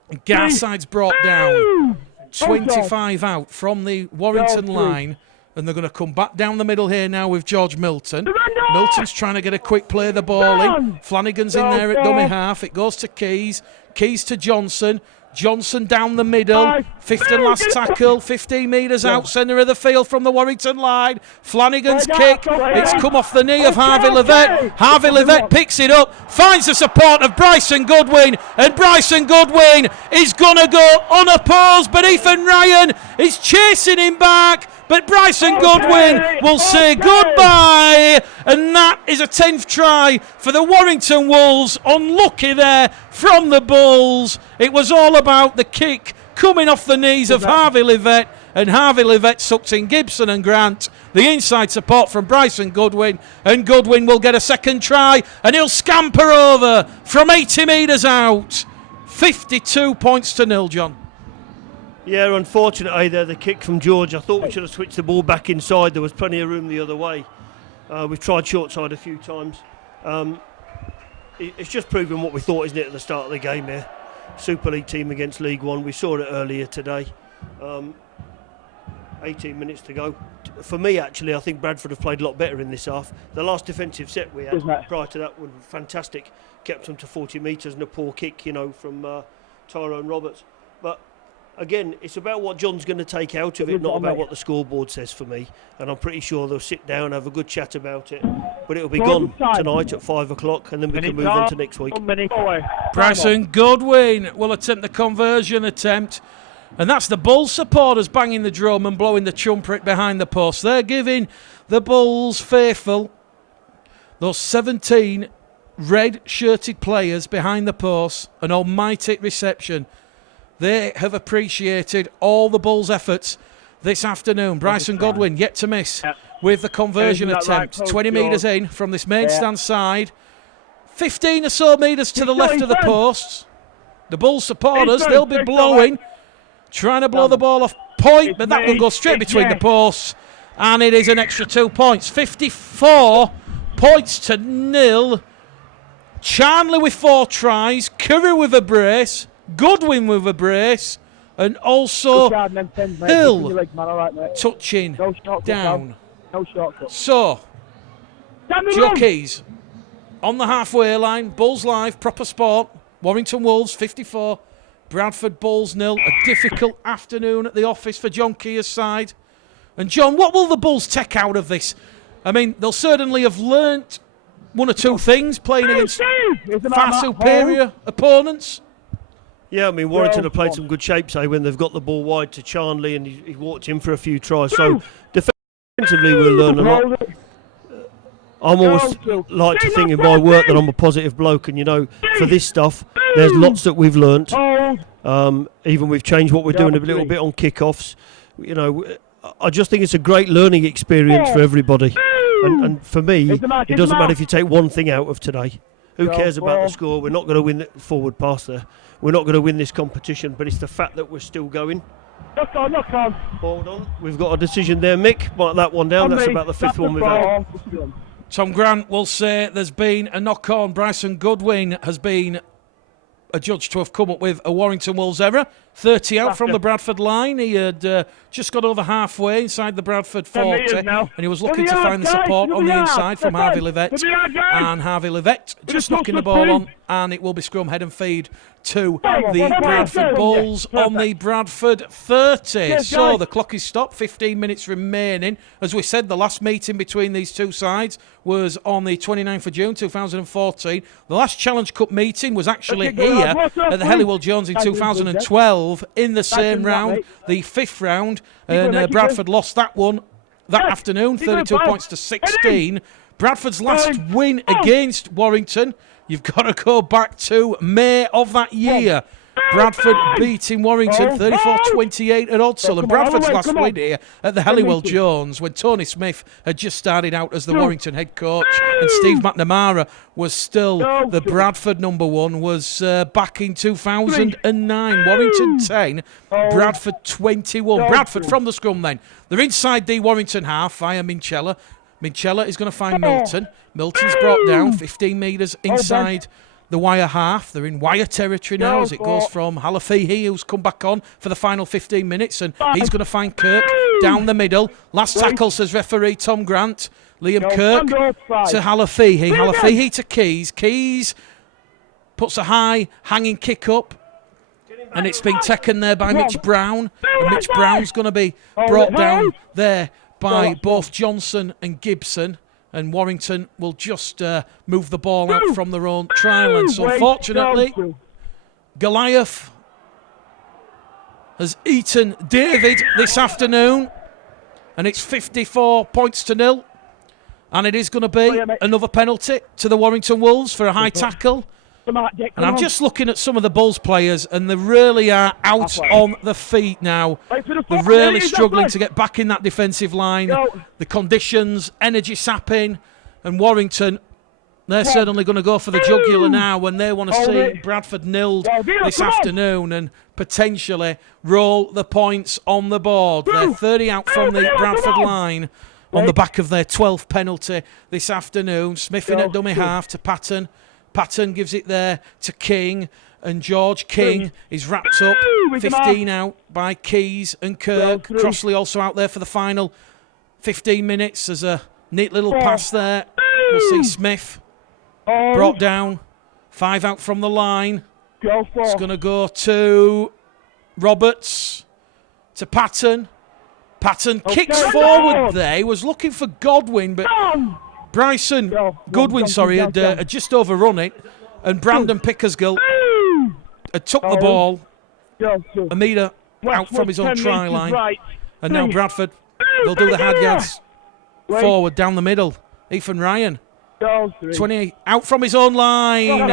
And Garside's brought down. 25 out from the Warrington line. And they're going to come back down the middle here now with George Milton. Milton's trying to get a quick play the ball in. Flanagan's in there at dummy half. It goes to Keys. Keys to Johnson. Johnson down the middle. 5th and last tackle. 15 metres out centre of the field from the Warrington line. Flanagan's kick. It's come off the knee of Harvey Levett. Harvey Levett picks it up. Finds the support of Bryson Goodwin. And Bryson Goodwin is going to go unopposed. But Ethan Ryan is chasing him back. But Bryson Goodwin will say goodbye, and that is a 10th try for the Warrington Wolves. Unlucky there from the Bulls. It was all about the kick coming off the knees of Harvey Levett, and Harvey Levett sucked in Gibson and Grant. The inside support from Bryson Goodwin, and Goodwin will get a 2nd try, and he'll scamper over from 80 metres out. 52 points to 0, John. Yeah, unfortunately there, the kick from George. I thought we should have switched the ball back inside. There was plenty of room the other way. We've tried short side a few times. It's just proving what we thought, isn't it, at the start of the game here. Super League team against League One. We saw it earlier today. 18 minutes to go. For me, actually, I think Bradford have played a lot better in this half. The last defensive set we had prior to that was fantastic. Kept them to 40 metres and a poor kick, from Tyrone Roberts. But again, it's about what John's going to take out of it, not about what the scoreboard says for me. And I'm pretty sure they'll sit down, have a good chat about it. But it'll be gone tonight at 5 o'clock, and then we can move on to next week. Bryson Goodwin will attempt the conversion attempt. And that's the Bulls supporters banging the drum and blowing the trumpet behind the post. They're giving the Bulls faithful, those 17 red-shirted players behind the post, an almighty reception. They have appreciated all the Bulls' efforts this afternoon. Bryson Goodwin yet to miss with the conversion attempt. 20 metres in from this main stand side. 15 or so metres to the left of the posts. The Bulls supporters, they'll be blowing, trying to blow the ball off point, but that will go straight between the posts. And it is an extra 2 points. 54 points to 0. Charnley with 4 tries. Curry with a brace. Goodwin with a brace, and also Hill touching down. So, jockeys on the halfway line, Bulls Live, proper sport. Warrington Wolves 54, Bradford Bulls 0. A difficult afternoon at the office for John Keir's side. And John, what will the Bulls take out of this? I mean, they'll certainly have learnt one or two things playing against far superior opponents. Yeah, I mean, Warrington have played some good shape, say, when they've got the ball wide to Charnley and he walked in for a few tries. So defensively we'll learn a lot. I'm always like to think in my work that I'm a positive bloke, and, you know, for this stuff, there's lots that we've learnt. Even we've changed what we're doing a little bit on kickoffs. You know, I just think it's a great learning experience for everybody. And for me, it doesn't matter if you take one thing out of today. Who cares about the score? We're not going to win the forward pass there. We're not going to win this competition, but it's the fact that we're still going. Knock on. Hold on. We've got a decision there, Mick. Mark that one down. That's about the fifth one we've had. Tom Grant will say there's been a knock-on. Bryson Goodwin has been adjudged to have come up with a Warrington Wolves error. 30 out from the Bradford line. He had just got over halfway inside the Bradford 40, and he was looking to find the support on the inside from Harvey Livett. And Harvey Livett just knocking the ball on, and it will be scrum head and feed to the Bradford Bulls on the Bradford 30. So the clock is stopped, 15 minutes remaining. As we said, the last meeting between these two sides was on the 29th of June 2014. The last Challenge Cup meeting was actually here at the Halliwell Jones in 2012 in the same round, the 5th round, and Bradford lost that one that afternoon, 32 points to 16. Bradford's last win against Warrington, you've got to go back to May of that year. Bradford beating Warrington 34-28 at Odsall, and Bradford's last win here at the Halliwell Jones when Tony Smith had just started out as the Warrington head coach and Steve McNamara was still the Bradford number one, was back in 2009. Warrington 10, Bradford 21. Bradford from the scrum then. They're inside the Warrington half via Minchella. Minchella is going to find Milton. Milton's brought down 15 metres inside the wire half. They're in wire territory now as it goes from Halafihi, who's come back on for the final 15 minutes, and he's going to find Kirk down the middle. Last tackle, says referee Tom Grant. Liam Kirk to Halafihi. Halafihi to Keys. Keys puts a high hanging kick up, and it's been taken there by Mitch Brown. And Mitch Brown's going to be brought down there by both Johnson and Gibson. And Warrington will just move the ball out from their own try line. So unfortunately, Goliath has eaten David this afternoon, and it's 54 points to 0. And it is going to be another penalty to the Warrington Wolves for a high tackle. And I'm just looking at some of the Bulls players, and they really are out on the feet now. They're really struggling to get back in that defensive line. The conditions, energy sapping, and Warrington, they're certainly going to go for the jugular now when they want to see Bradford nilled this afternoon and potentially roll the points on the board. They're 30 out from the Bradford line on the back of their 12th penalty this afternoon. Smith in at dummy half to Patton. Patton gives it there to King, and George King is wrapped up. 15 out by Keys and Kirk. Crossley also out there for the final 15 minutes. There's a neat little pass there. We'll see Smith brought down. 5 out from the line. It's going to go to Roberts, to Patton. Patton kicks forward there. He was looking for Godwin, but Bryson Goodwin, had just overrun it, and Brandon Pickersgill had took the ball a metre out from his own try line, and now Bradford, they'll do the hard yards forward down the middle. Ethan Ryan, 20 out from his own line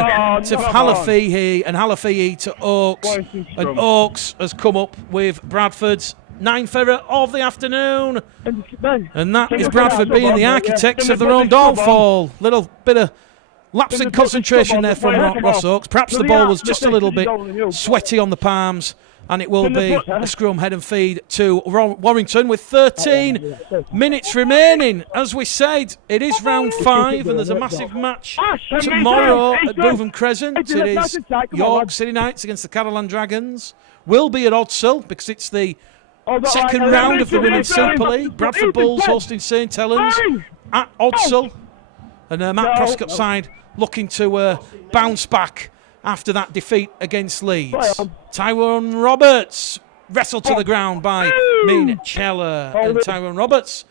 to Halafihi, and Halafihi to Oakes, and Oakes has come up with Bradford's 9th error of the afternoon, and that is Bradford being the architects of their own downfall. Little bit of lapse in concentration there from Ross Oakes. Perhaps the ball was just a little bit sweaty on the palms, and it will be a scrum head and feed to Warrington with 13 minutes remaining. As we said, it is round 5, and there's a massive match tomorrow at Bootham Crescent. It is York City Knights against the Catalan Dragons. Will be at Odsall because it's the second round of the Women's Super League. Bradford Bulls hosting St Helens at Odsall. And Matt Prescott's side looking to bounce back after that defeat against Leeds. Tyrone Roberts wrestled to the ground by Minchella, and Tyrone Roberts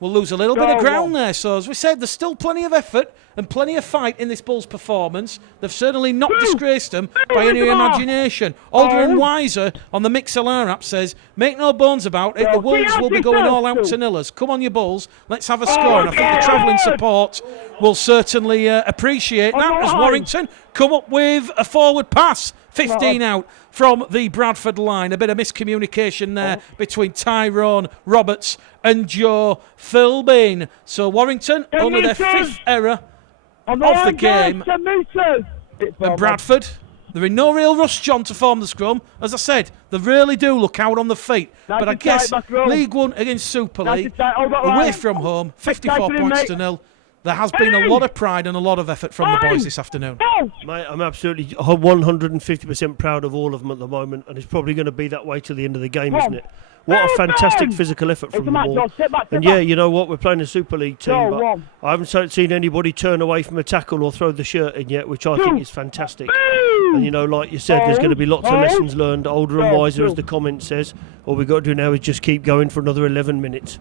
will lose a little bit of ground there. So as we said, there's still plenty of effort and plenty of fight in this Bulls performance. They've certainly not disgraced them by any imagination. Older and Wiser on the MixLR app says, make no bones about it, the Wolves will be going all out to nillers. Come on, you Bulls, let's have a score. And I think the travelling support will certainly appreciate that, as Warrington come up with a forward pass. 15 out from the Bradford line. A bit of miscommunication there between Tyrone Roberts and Joe Philbin. So Warrington, only their 5th error of the game. And Bradford, they're in no real rush, John, to form the scrum. As I said, they really do look out on the feet. But I guess League One against Super League, away from home, 54 points to 0. There has been a lot of pride and a lot of effort from the boys this afternoon. Mate, I'm absolutely 150% proud of all of them at the moment, and it's probably going to be that way to the end of the game, isn't it? What a fantastic physical effort from them all. And yeah, you know what, we're playing a Super League team, but I haven't seen anybody turn away from a tackle or throw the shirt in yet, which I think is fantastic. And you know, like you said, there's going to be lots of lessons learned, older and wiser, as the comment says. All we've got to do now is just keep going for another 11 minutes.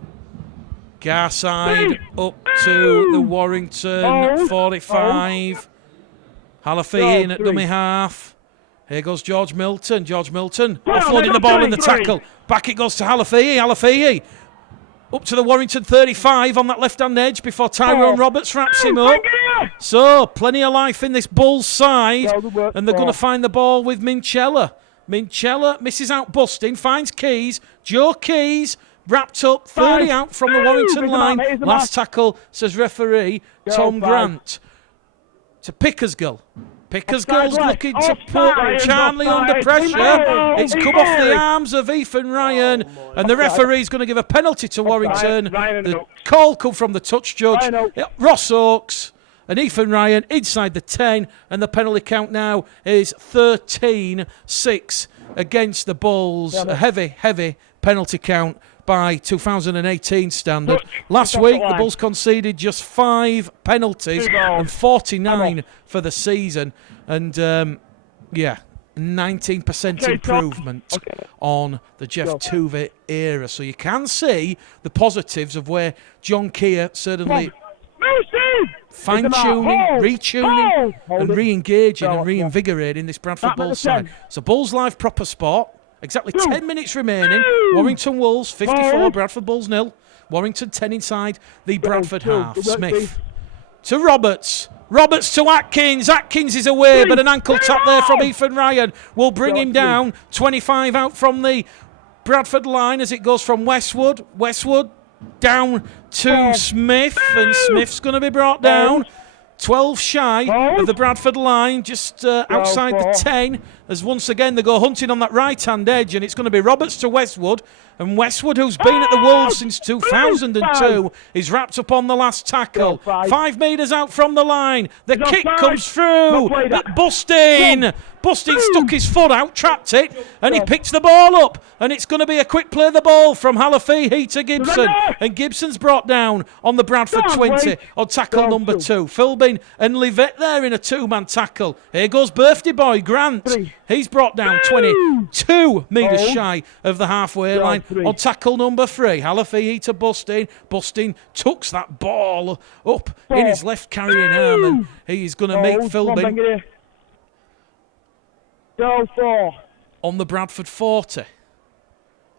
Garside up to the Warrington 45. Halafihi in at dummy half. Here goes George Milton. George Milton offloading the ball in the tackle. Back it goes to Halafihi. Halafihi up to the Warrington 35 on that left-hand edge before Tyrone Roberts wraps him up. So, plenty of life in this Bulls side. And they're going to find the ball with Minchella. Minchella misses out busting, finds Keys. Joe Keys wrapped up, 30 out from the Warrington line. Last tackle, says referee Tom Grant. To Pickersgill. Pickersgill's looking to put Charnley under pressure. It's come off the arms of Ethan Ryan, and the referee's going to give a penalty to Warrington. The call come from the touch judge, Ross Oakes, and Ethan Ryan inside the 10, and the penalty count now is 13-6 against the Bulls. A heavy penalty count by 2018 standard. Last week, the Bulls conceded just 5 penalties and 49 for the season. And, 19% improvement on the Jeff Tuvey era. So you can see the positives of where John Keir certainly fine-tuning, retuning and re-engaging and reinvigorating this Bradford Bulls side. So Bulls Live proper sport. Exactly 10 minutes remaining. Warrington Wolves 54, Bradford Bulls 0. Warrington 10 inside the Bradford half. Smith to Roberts. Roberts to Atkins. Atkins is away, but an ankle tap there from Ethan Ryan will bring him down. 25 out from the Bradford line as it goes from Westwood. Westwood down to Smith, and Smith's going to be brought down. 12 shy of the Bradford line, just outside the 10, as once again they go hunting on that right-hand edge, and it's going to be Roberts to Westwood. And Westwood, who's been at the Wolves since 2002, is wrapped up on the last tackle. 5 metres out from the line. The kick comes through. Bustin stuck his foot out, trapped it, and he picks the ball up. And it's going to be a quick play the ball from Halafihi to Gibson. And Gibson's brought down on the Bradford 20 on tackle number 2. Philbin and Livette there in a 2-man tackle. Here goes birthday boy Grant. He's brought down 22 metres shy of the halfway line on tackle number 3. Halafihi to Bustin. Bustin tucks that ball up in his left carrying arm, and he's going to make Philbin on the Bradford 40.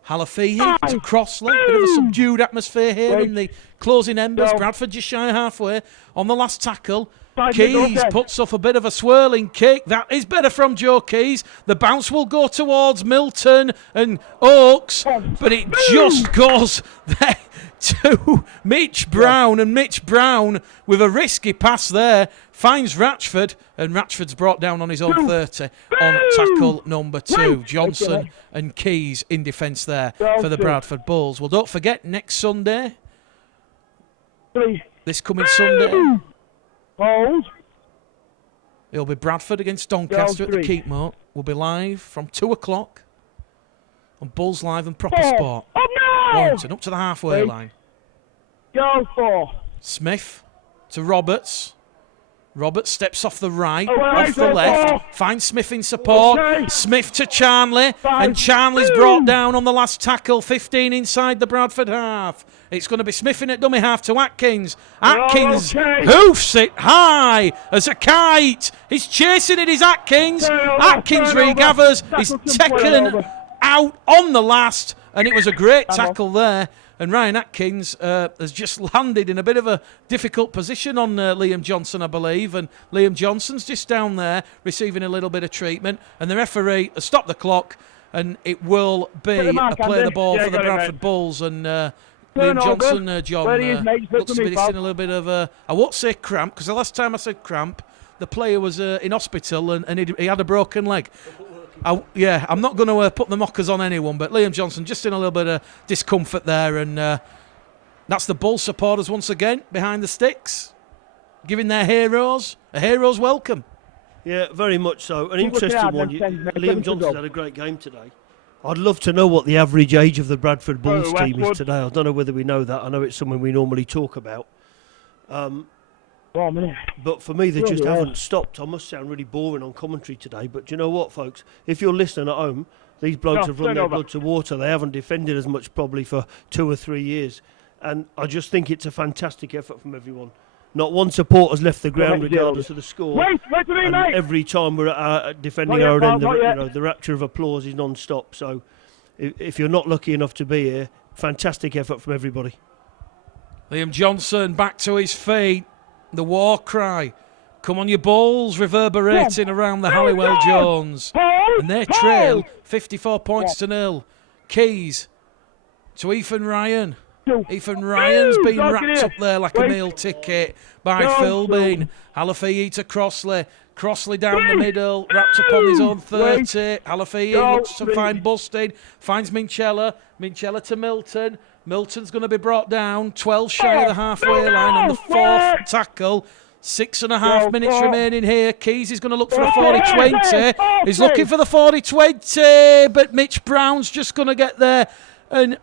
Halafihi to Crossley. Bit of a subdued atmosphere here in the closing embers. Bradford just shy halfway on the last tackle. Keys puts off a bit of a swirling kick. That is better from Joe Keys. The bounce will go towards Milton and Oakes, but it just goes there to Mitch Brown. And Mitch Brown, with a risky pass there, finds Ratchford, and Ratchford's brought down on his own 30 on tackle number 2. Johnson and Keys in defence there for the Bradford Bulls. Well, don't forget, next Sunday, this coming Sunday, it'll be Bradford against Doncaster at the Keepmoat. We'll be live from 2 o'clock on Bulls Live and Proper Sport. Warrington up to the halfway line. Smith to Roberts. Robert steps off the right, off the left, finds Smith in support. Smith to Charnley, and Charnley's brought down on the last tackle, 15 inside the Bradford half. It's going to be Smith in at dummy half to Atkins. Atkins hoofs it high as a kite. He's chasing it, is Atkins. Atkins regathers. He's taken out on the last, and it was a great tackle there. And Ryan Atkins has just landed in a bit of a difficult position on Liam Johnson, I believe. And Liam Johnson's just down there receiving a little bit of treatment. And the referee has stopped the clock, and it will be a play the ball for the Bradford Bulls. And Liam Johnson, John, looks to be in a little bit of a, I won't say cramp, because the last time I said cramp, the player was in hospital and he had a broken leg. I'm not going to put the mockers on anyone, but Liam Johnson just in a little bit of discomfort there, and that's the Bull supporters once again behind the sticks, giving their heroes a hero's welcome. Yeah, very much so. An interesting one. Liam Johnson's had a great game today. I'd love to know what the average age of the Bradford Bulls team is today. I don't know whether we know that. I know it's something we normally talk about. But for me, they just haven't stopped. I must sound really boring on commentary today, but do you know what, folks? If you're listening at home, these blokes have run their blood to water. They haven't defended as much probably for 2 or 3 years. And I just think it's a fantastic effort from everyone. Not one supporter's left the ground regardless of the score. Wait for me, mate! Every time we're defending our end, the rapture of applause is non-stop. So if you're not lucky enough to be here, fantastic effort from everybody. Liam Johnson back to his feet. The war cry, come on you Bulls, reverberating around the Halliwell Jones. And they trail 54 points to 0. Keys to Ethan Ryan. Ethan Ryan's been wrapped up there like a meal ticket by Philbin. Halafii to Crossley. Crossley down the middle, wrapped up on his own 30. Halafii looks to find Busting, finds Minchella. Minchella to Milton. Milton's going to be brought down, 12 shy of the halfway line on the 4th tackle. 6.5 minutes remaining here. Keys is going to look for a 40-20. He's looking for the 40-20, but Mitch Brown's just going to get there and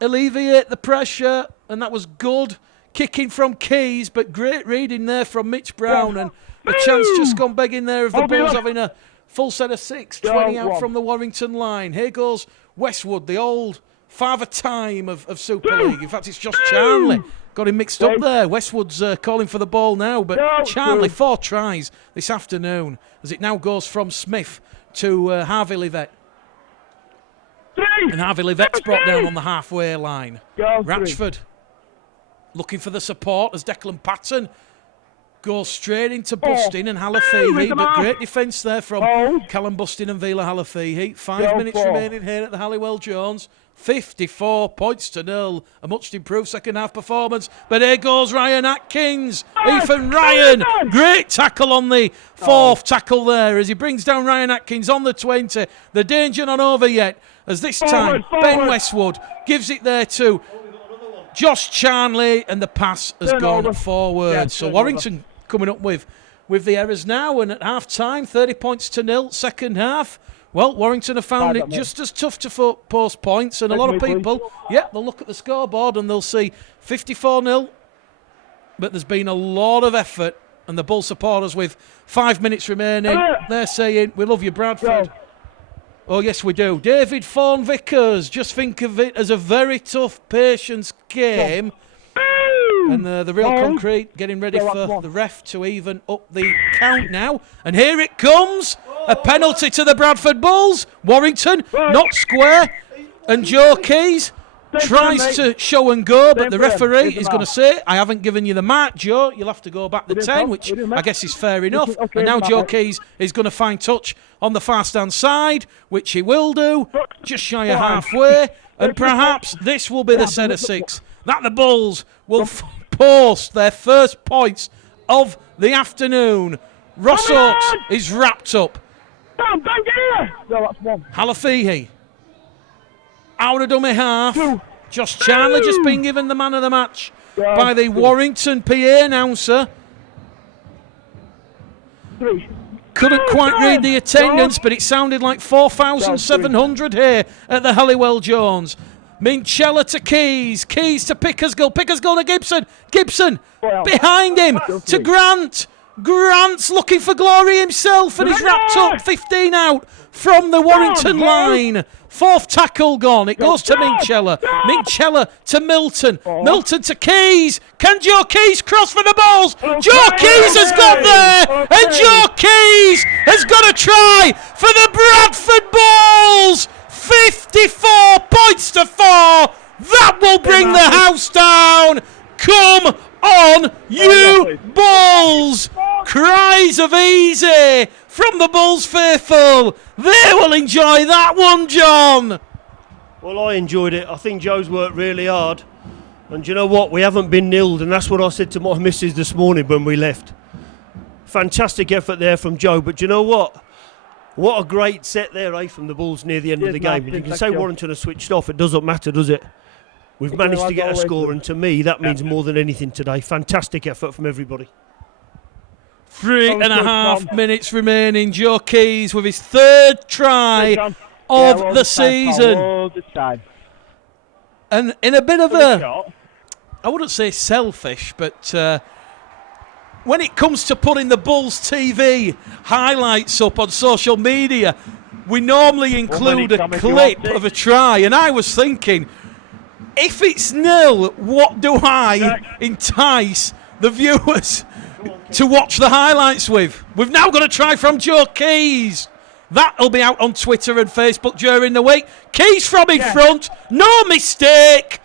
alleviate the pressure, and that was good kicking from Keys, but great reading there from Mitch Brown, and a chance just gone begging there of the Bulls having a full set of 6, 20 out from the Warrington line. Here goes Westwood, the old Father Time of Super League. In fact, it's just Charnley. Got him mixed up there. Westwood's calling for the ball now, but Charnley, 4 tries this afternoon, as it now goes from Smith to Harvey Livett. And Harvey Livette's brought down on the halfway line. Ratchford looking for the support as Declan Patton goes straight into Busting and Halafii, but great defence there from Callum Busting and Vila Halafii. 5 minutes remaining here at the Halliwell Jones. 54 points to 0. A much improved second half performance. But here goes Ryan Atkins. Ethan Ryan. Great tackle on the 4th tackle there as he brings down Ryan Atkins on the 20. The danger not over yet, as this time Ben Westwood gives it there to Josh Charnley, and the pass has gone forward. So Warrington coming up with the errors now, and at half time 30 points to 0 second half. Well, Warrington have found it just as tough to post points, and a lot of people, they'll look at the scoreboard and they'll see 54-0, but there's been a lot of effort, and the Bull supporters with 5 minutes remaining, they're saying, we love you, Bradford. Oh, yes, we do. David Fawn Vickers, just think of it as a very tough patience game. And the real concrete getting ready for the ref to even up the count now. And here it comes. A penalty to the Bradford Bulls. Warrington, not square. And Joe Keys tries to show and go, but the referee is going to say, I haven't given you the mark, Joe. You'll have to go back the 10, which I guess is fair enough. And now Joe Keys is going to find touch on the far-stand side, which he will do, just shy of halfway. And perhaps this will be the set of 6 that the Bulls will post their first points of the afternoon. Ross Oakes is wrapped up. Halafii out of dummy half. Josh Charnley just been given the man of the match by the Warrington PA announcer. Couldn't quite read the attendance, but it sounded like 4,700 here at the Halliwell Jones. Minchella to Keys. Keys to Pickersgill. Pickersgill to Gibson. Gibson behind him to Grant. Grant's looking for glory himself and he's wrapped up 15 out from the Warrington line. 4th tackle gone. It goes to Minchella. Minchella to Milton. Milton to Keys. Can Joe Keys cross for the balls? Joe Keys has got there. And Joe Keys has got a try for the Bradford Bulls. 54 points to 4. That will bring the house down. Come on, you Bulls. Cries of easy from the Bulls faithful. They will enjoy that one, John. Well, I enjoyed it. I think Joe's worked really hard. And you know what? We haven't been nilled, and that's what I said to my missus this morning when we left. Fantastic effort there from Joe, but you know what? What a great set there, from the Bulls near the end of the game. And you can say Warrington has switched off. It doesn't matter, does it? We've managed to get a score, and to me, that means more than anything today. Fantastic effort from everybody. 3.5 minutes remaining. Joe Keys with his 3rd try of the season. And in a bit of a, I wouldn't say selfish, but when it comes to putting the Bulls TV highlights up on social media, we normally include a clip of a try. And I was thinking, if it's nil, what do I entice the viewers to watch the highlights with? We've now got a try from Joe Keys. That'll be out on Twitter and Facebook during the week. Keys from in front, no mistake.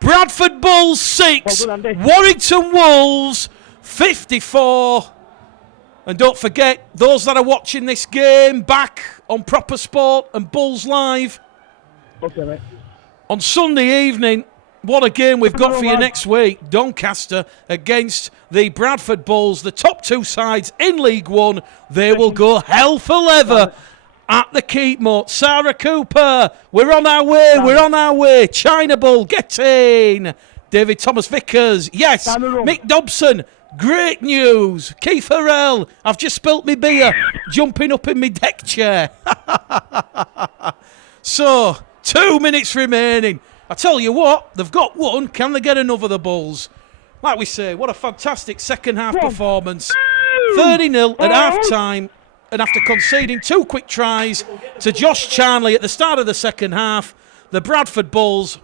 Bradford Bulls 6, Warrington Wolves 54. And don't forget, those that are watching this game back on Proper Sport and Bulls Live on Sunday evening, what a game we've got for you next week. Doncaster against the Bradford Bulls, the top 2 sides in League One. They will go hell for leather at the Keepmoat. Sarah Cooper, we're on our way. China Bull, get in. David Thomas Vickers, yes. Mick Dobson, great news. Keith Harrell, I've just spilt me beer, jumping up in my deck chair. So, 2 minutes remaining. I tell you what, they've got one. Can they get another, the Bulls? Like we say, what a fantastic second half performance. 30-0 at half-time. And after conceding 2 quick tries to Josh Charnley at the start of the second half, the Bradford Bulls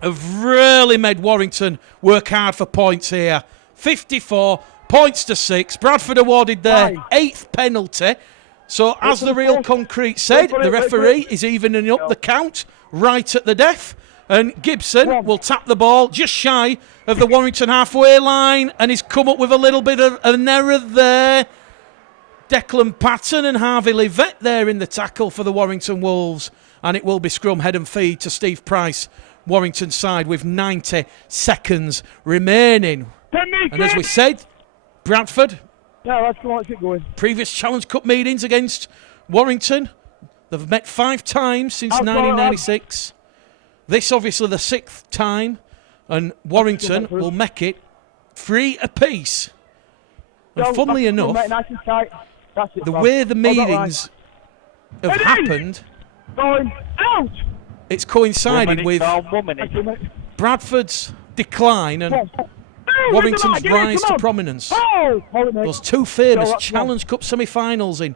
have really made Warrington work hard for points here. 54 points to 6. Bradford awarded their 8th penalty. So as the Real Concrete said, the referee is evening up the count right at the death. And Gibson will tap the ball just shy of the Warrington halfway line, and he's come up with a little bit of an error there. Declan Patton and Harvey Livett there in the tackle for the Warrington Wolves, and it will be scrum, head and feed to Steve Price, Warrington side, with 90 seconds remaining. And as we said, Bradford, previous Challenge Cup meetings against Warrington, they've met 5 times since 1996. This obviously the 6th time, and Warrington will make it 3 apiece. And funnily enough, the way the meetings have happened, it's coincided with Bradford's decline and Warrington's rise to prominence. Those 2 famous Challenge Cup semi-finals in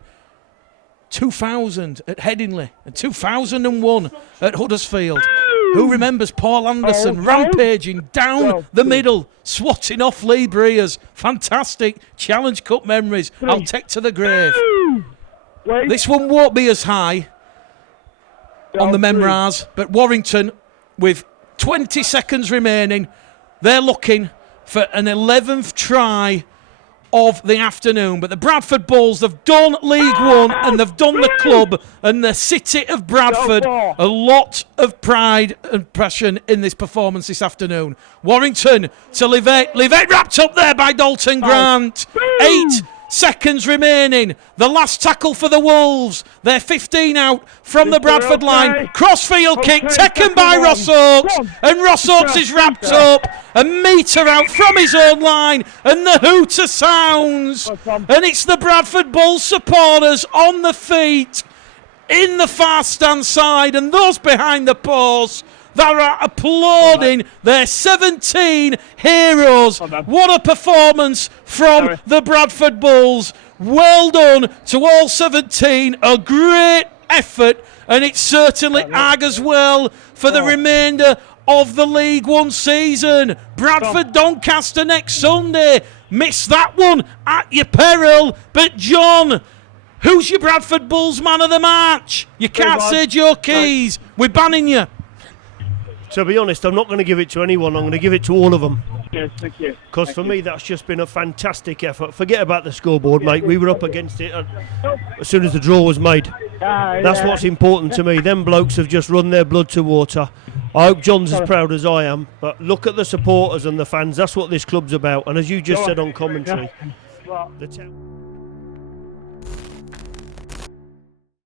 2000 at Headingley and 2001 at Huddersfield. Who remembers Paul Anderson rampaging down the middle, swatting off Lee Breers? Fantastic Challenge Cup memories I'll take to the grave. This one won't be as high on the memoirs, but Warrington, with 20 seconds remaining, they're looking for an 11th try of the afternoon. But the Bradford Bulls, they've done League One and they've done the club and the city of Bradford a lot of pride and passion in this performance this afternoon. Warrington to Livett. Livett wrapped up there by Dalton Grant. 8 seconds remaining. The last tackle for the Wolves. They're 15 out from the Bradford line. Crossfield kick taken by Ross Oakes. And Ross Oakes is wrapped up a metre out from his own line. And the hooter sounds. And it's the Bradford Bulls supporters on the feet in the far stand side. And those behind the post. that are applauding their 17 heroes. What a performance from the Bradford Bulls. Well done to all 17. A great effort, and it certainly augurs well for the remainder of the League One season. Bradford Doncaster next Sunday. Miss that one at your peril. But John, who's your Bradford Bulls man of the match? You can't say Joe Keys. We're banning you. To be honest, I'm not going to give it to anyone. I'm going to give it to all of them. Yes, thank you. Because for me, that's just been a fantastic effort. Forget about the scoreboard, mate. We were up against it as soon as the draw was made. That's what's important to me. Them blokes have just run their blood to water. I hope John's as proud as I am. But look at the supporters and the fans. That's what this club's about. And as you just said on commentary, the town...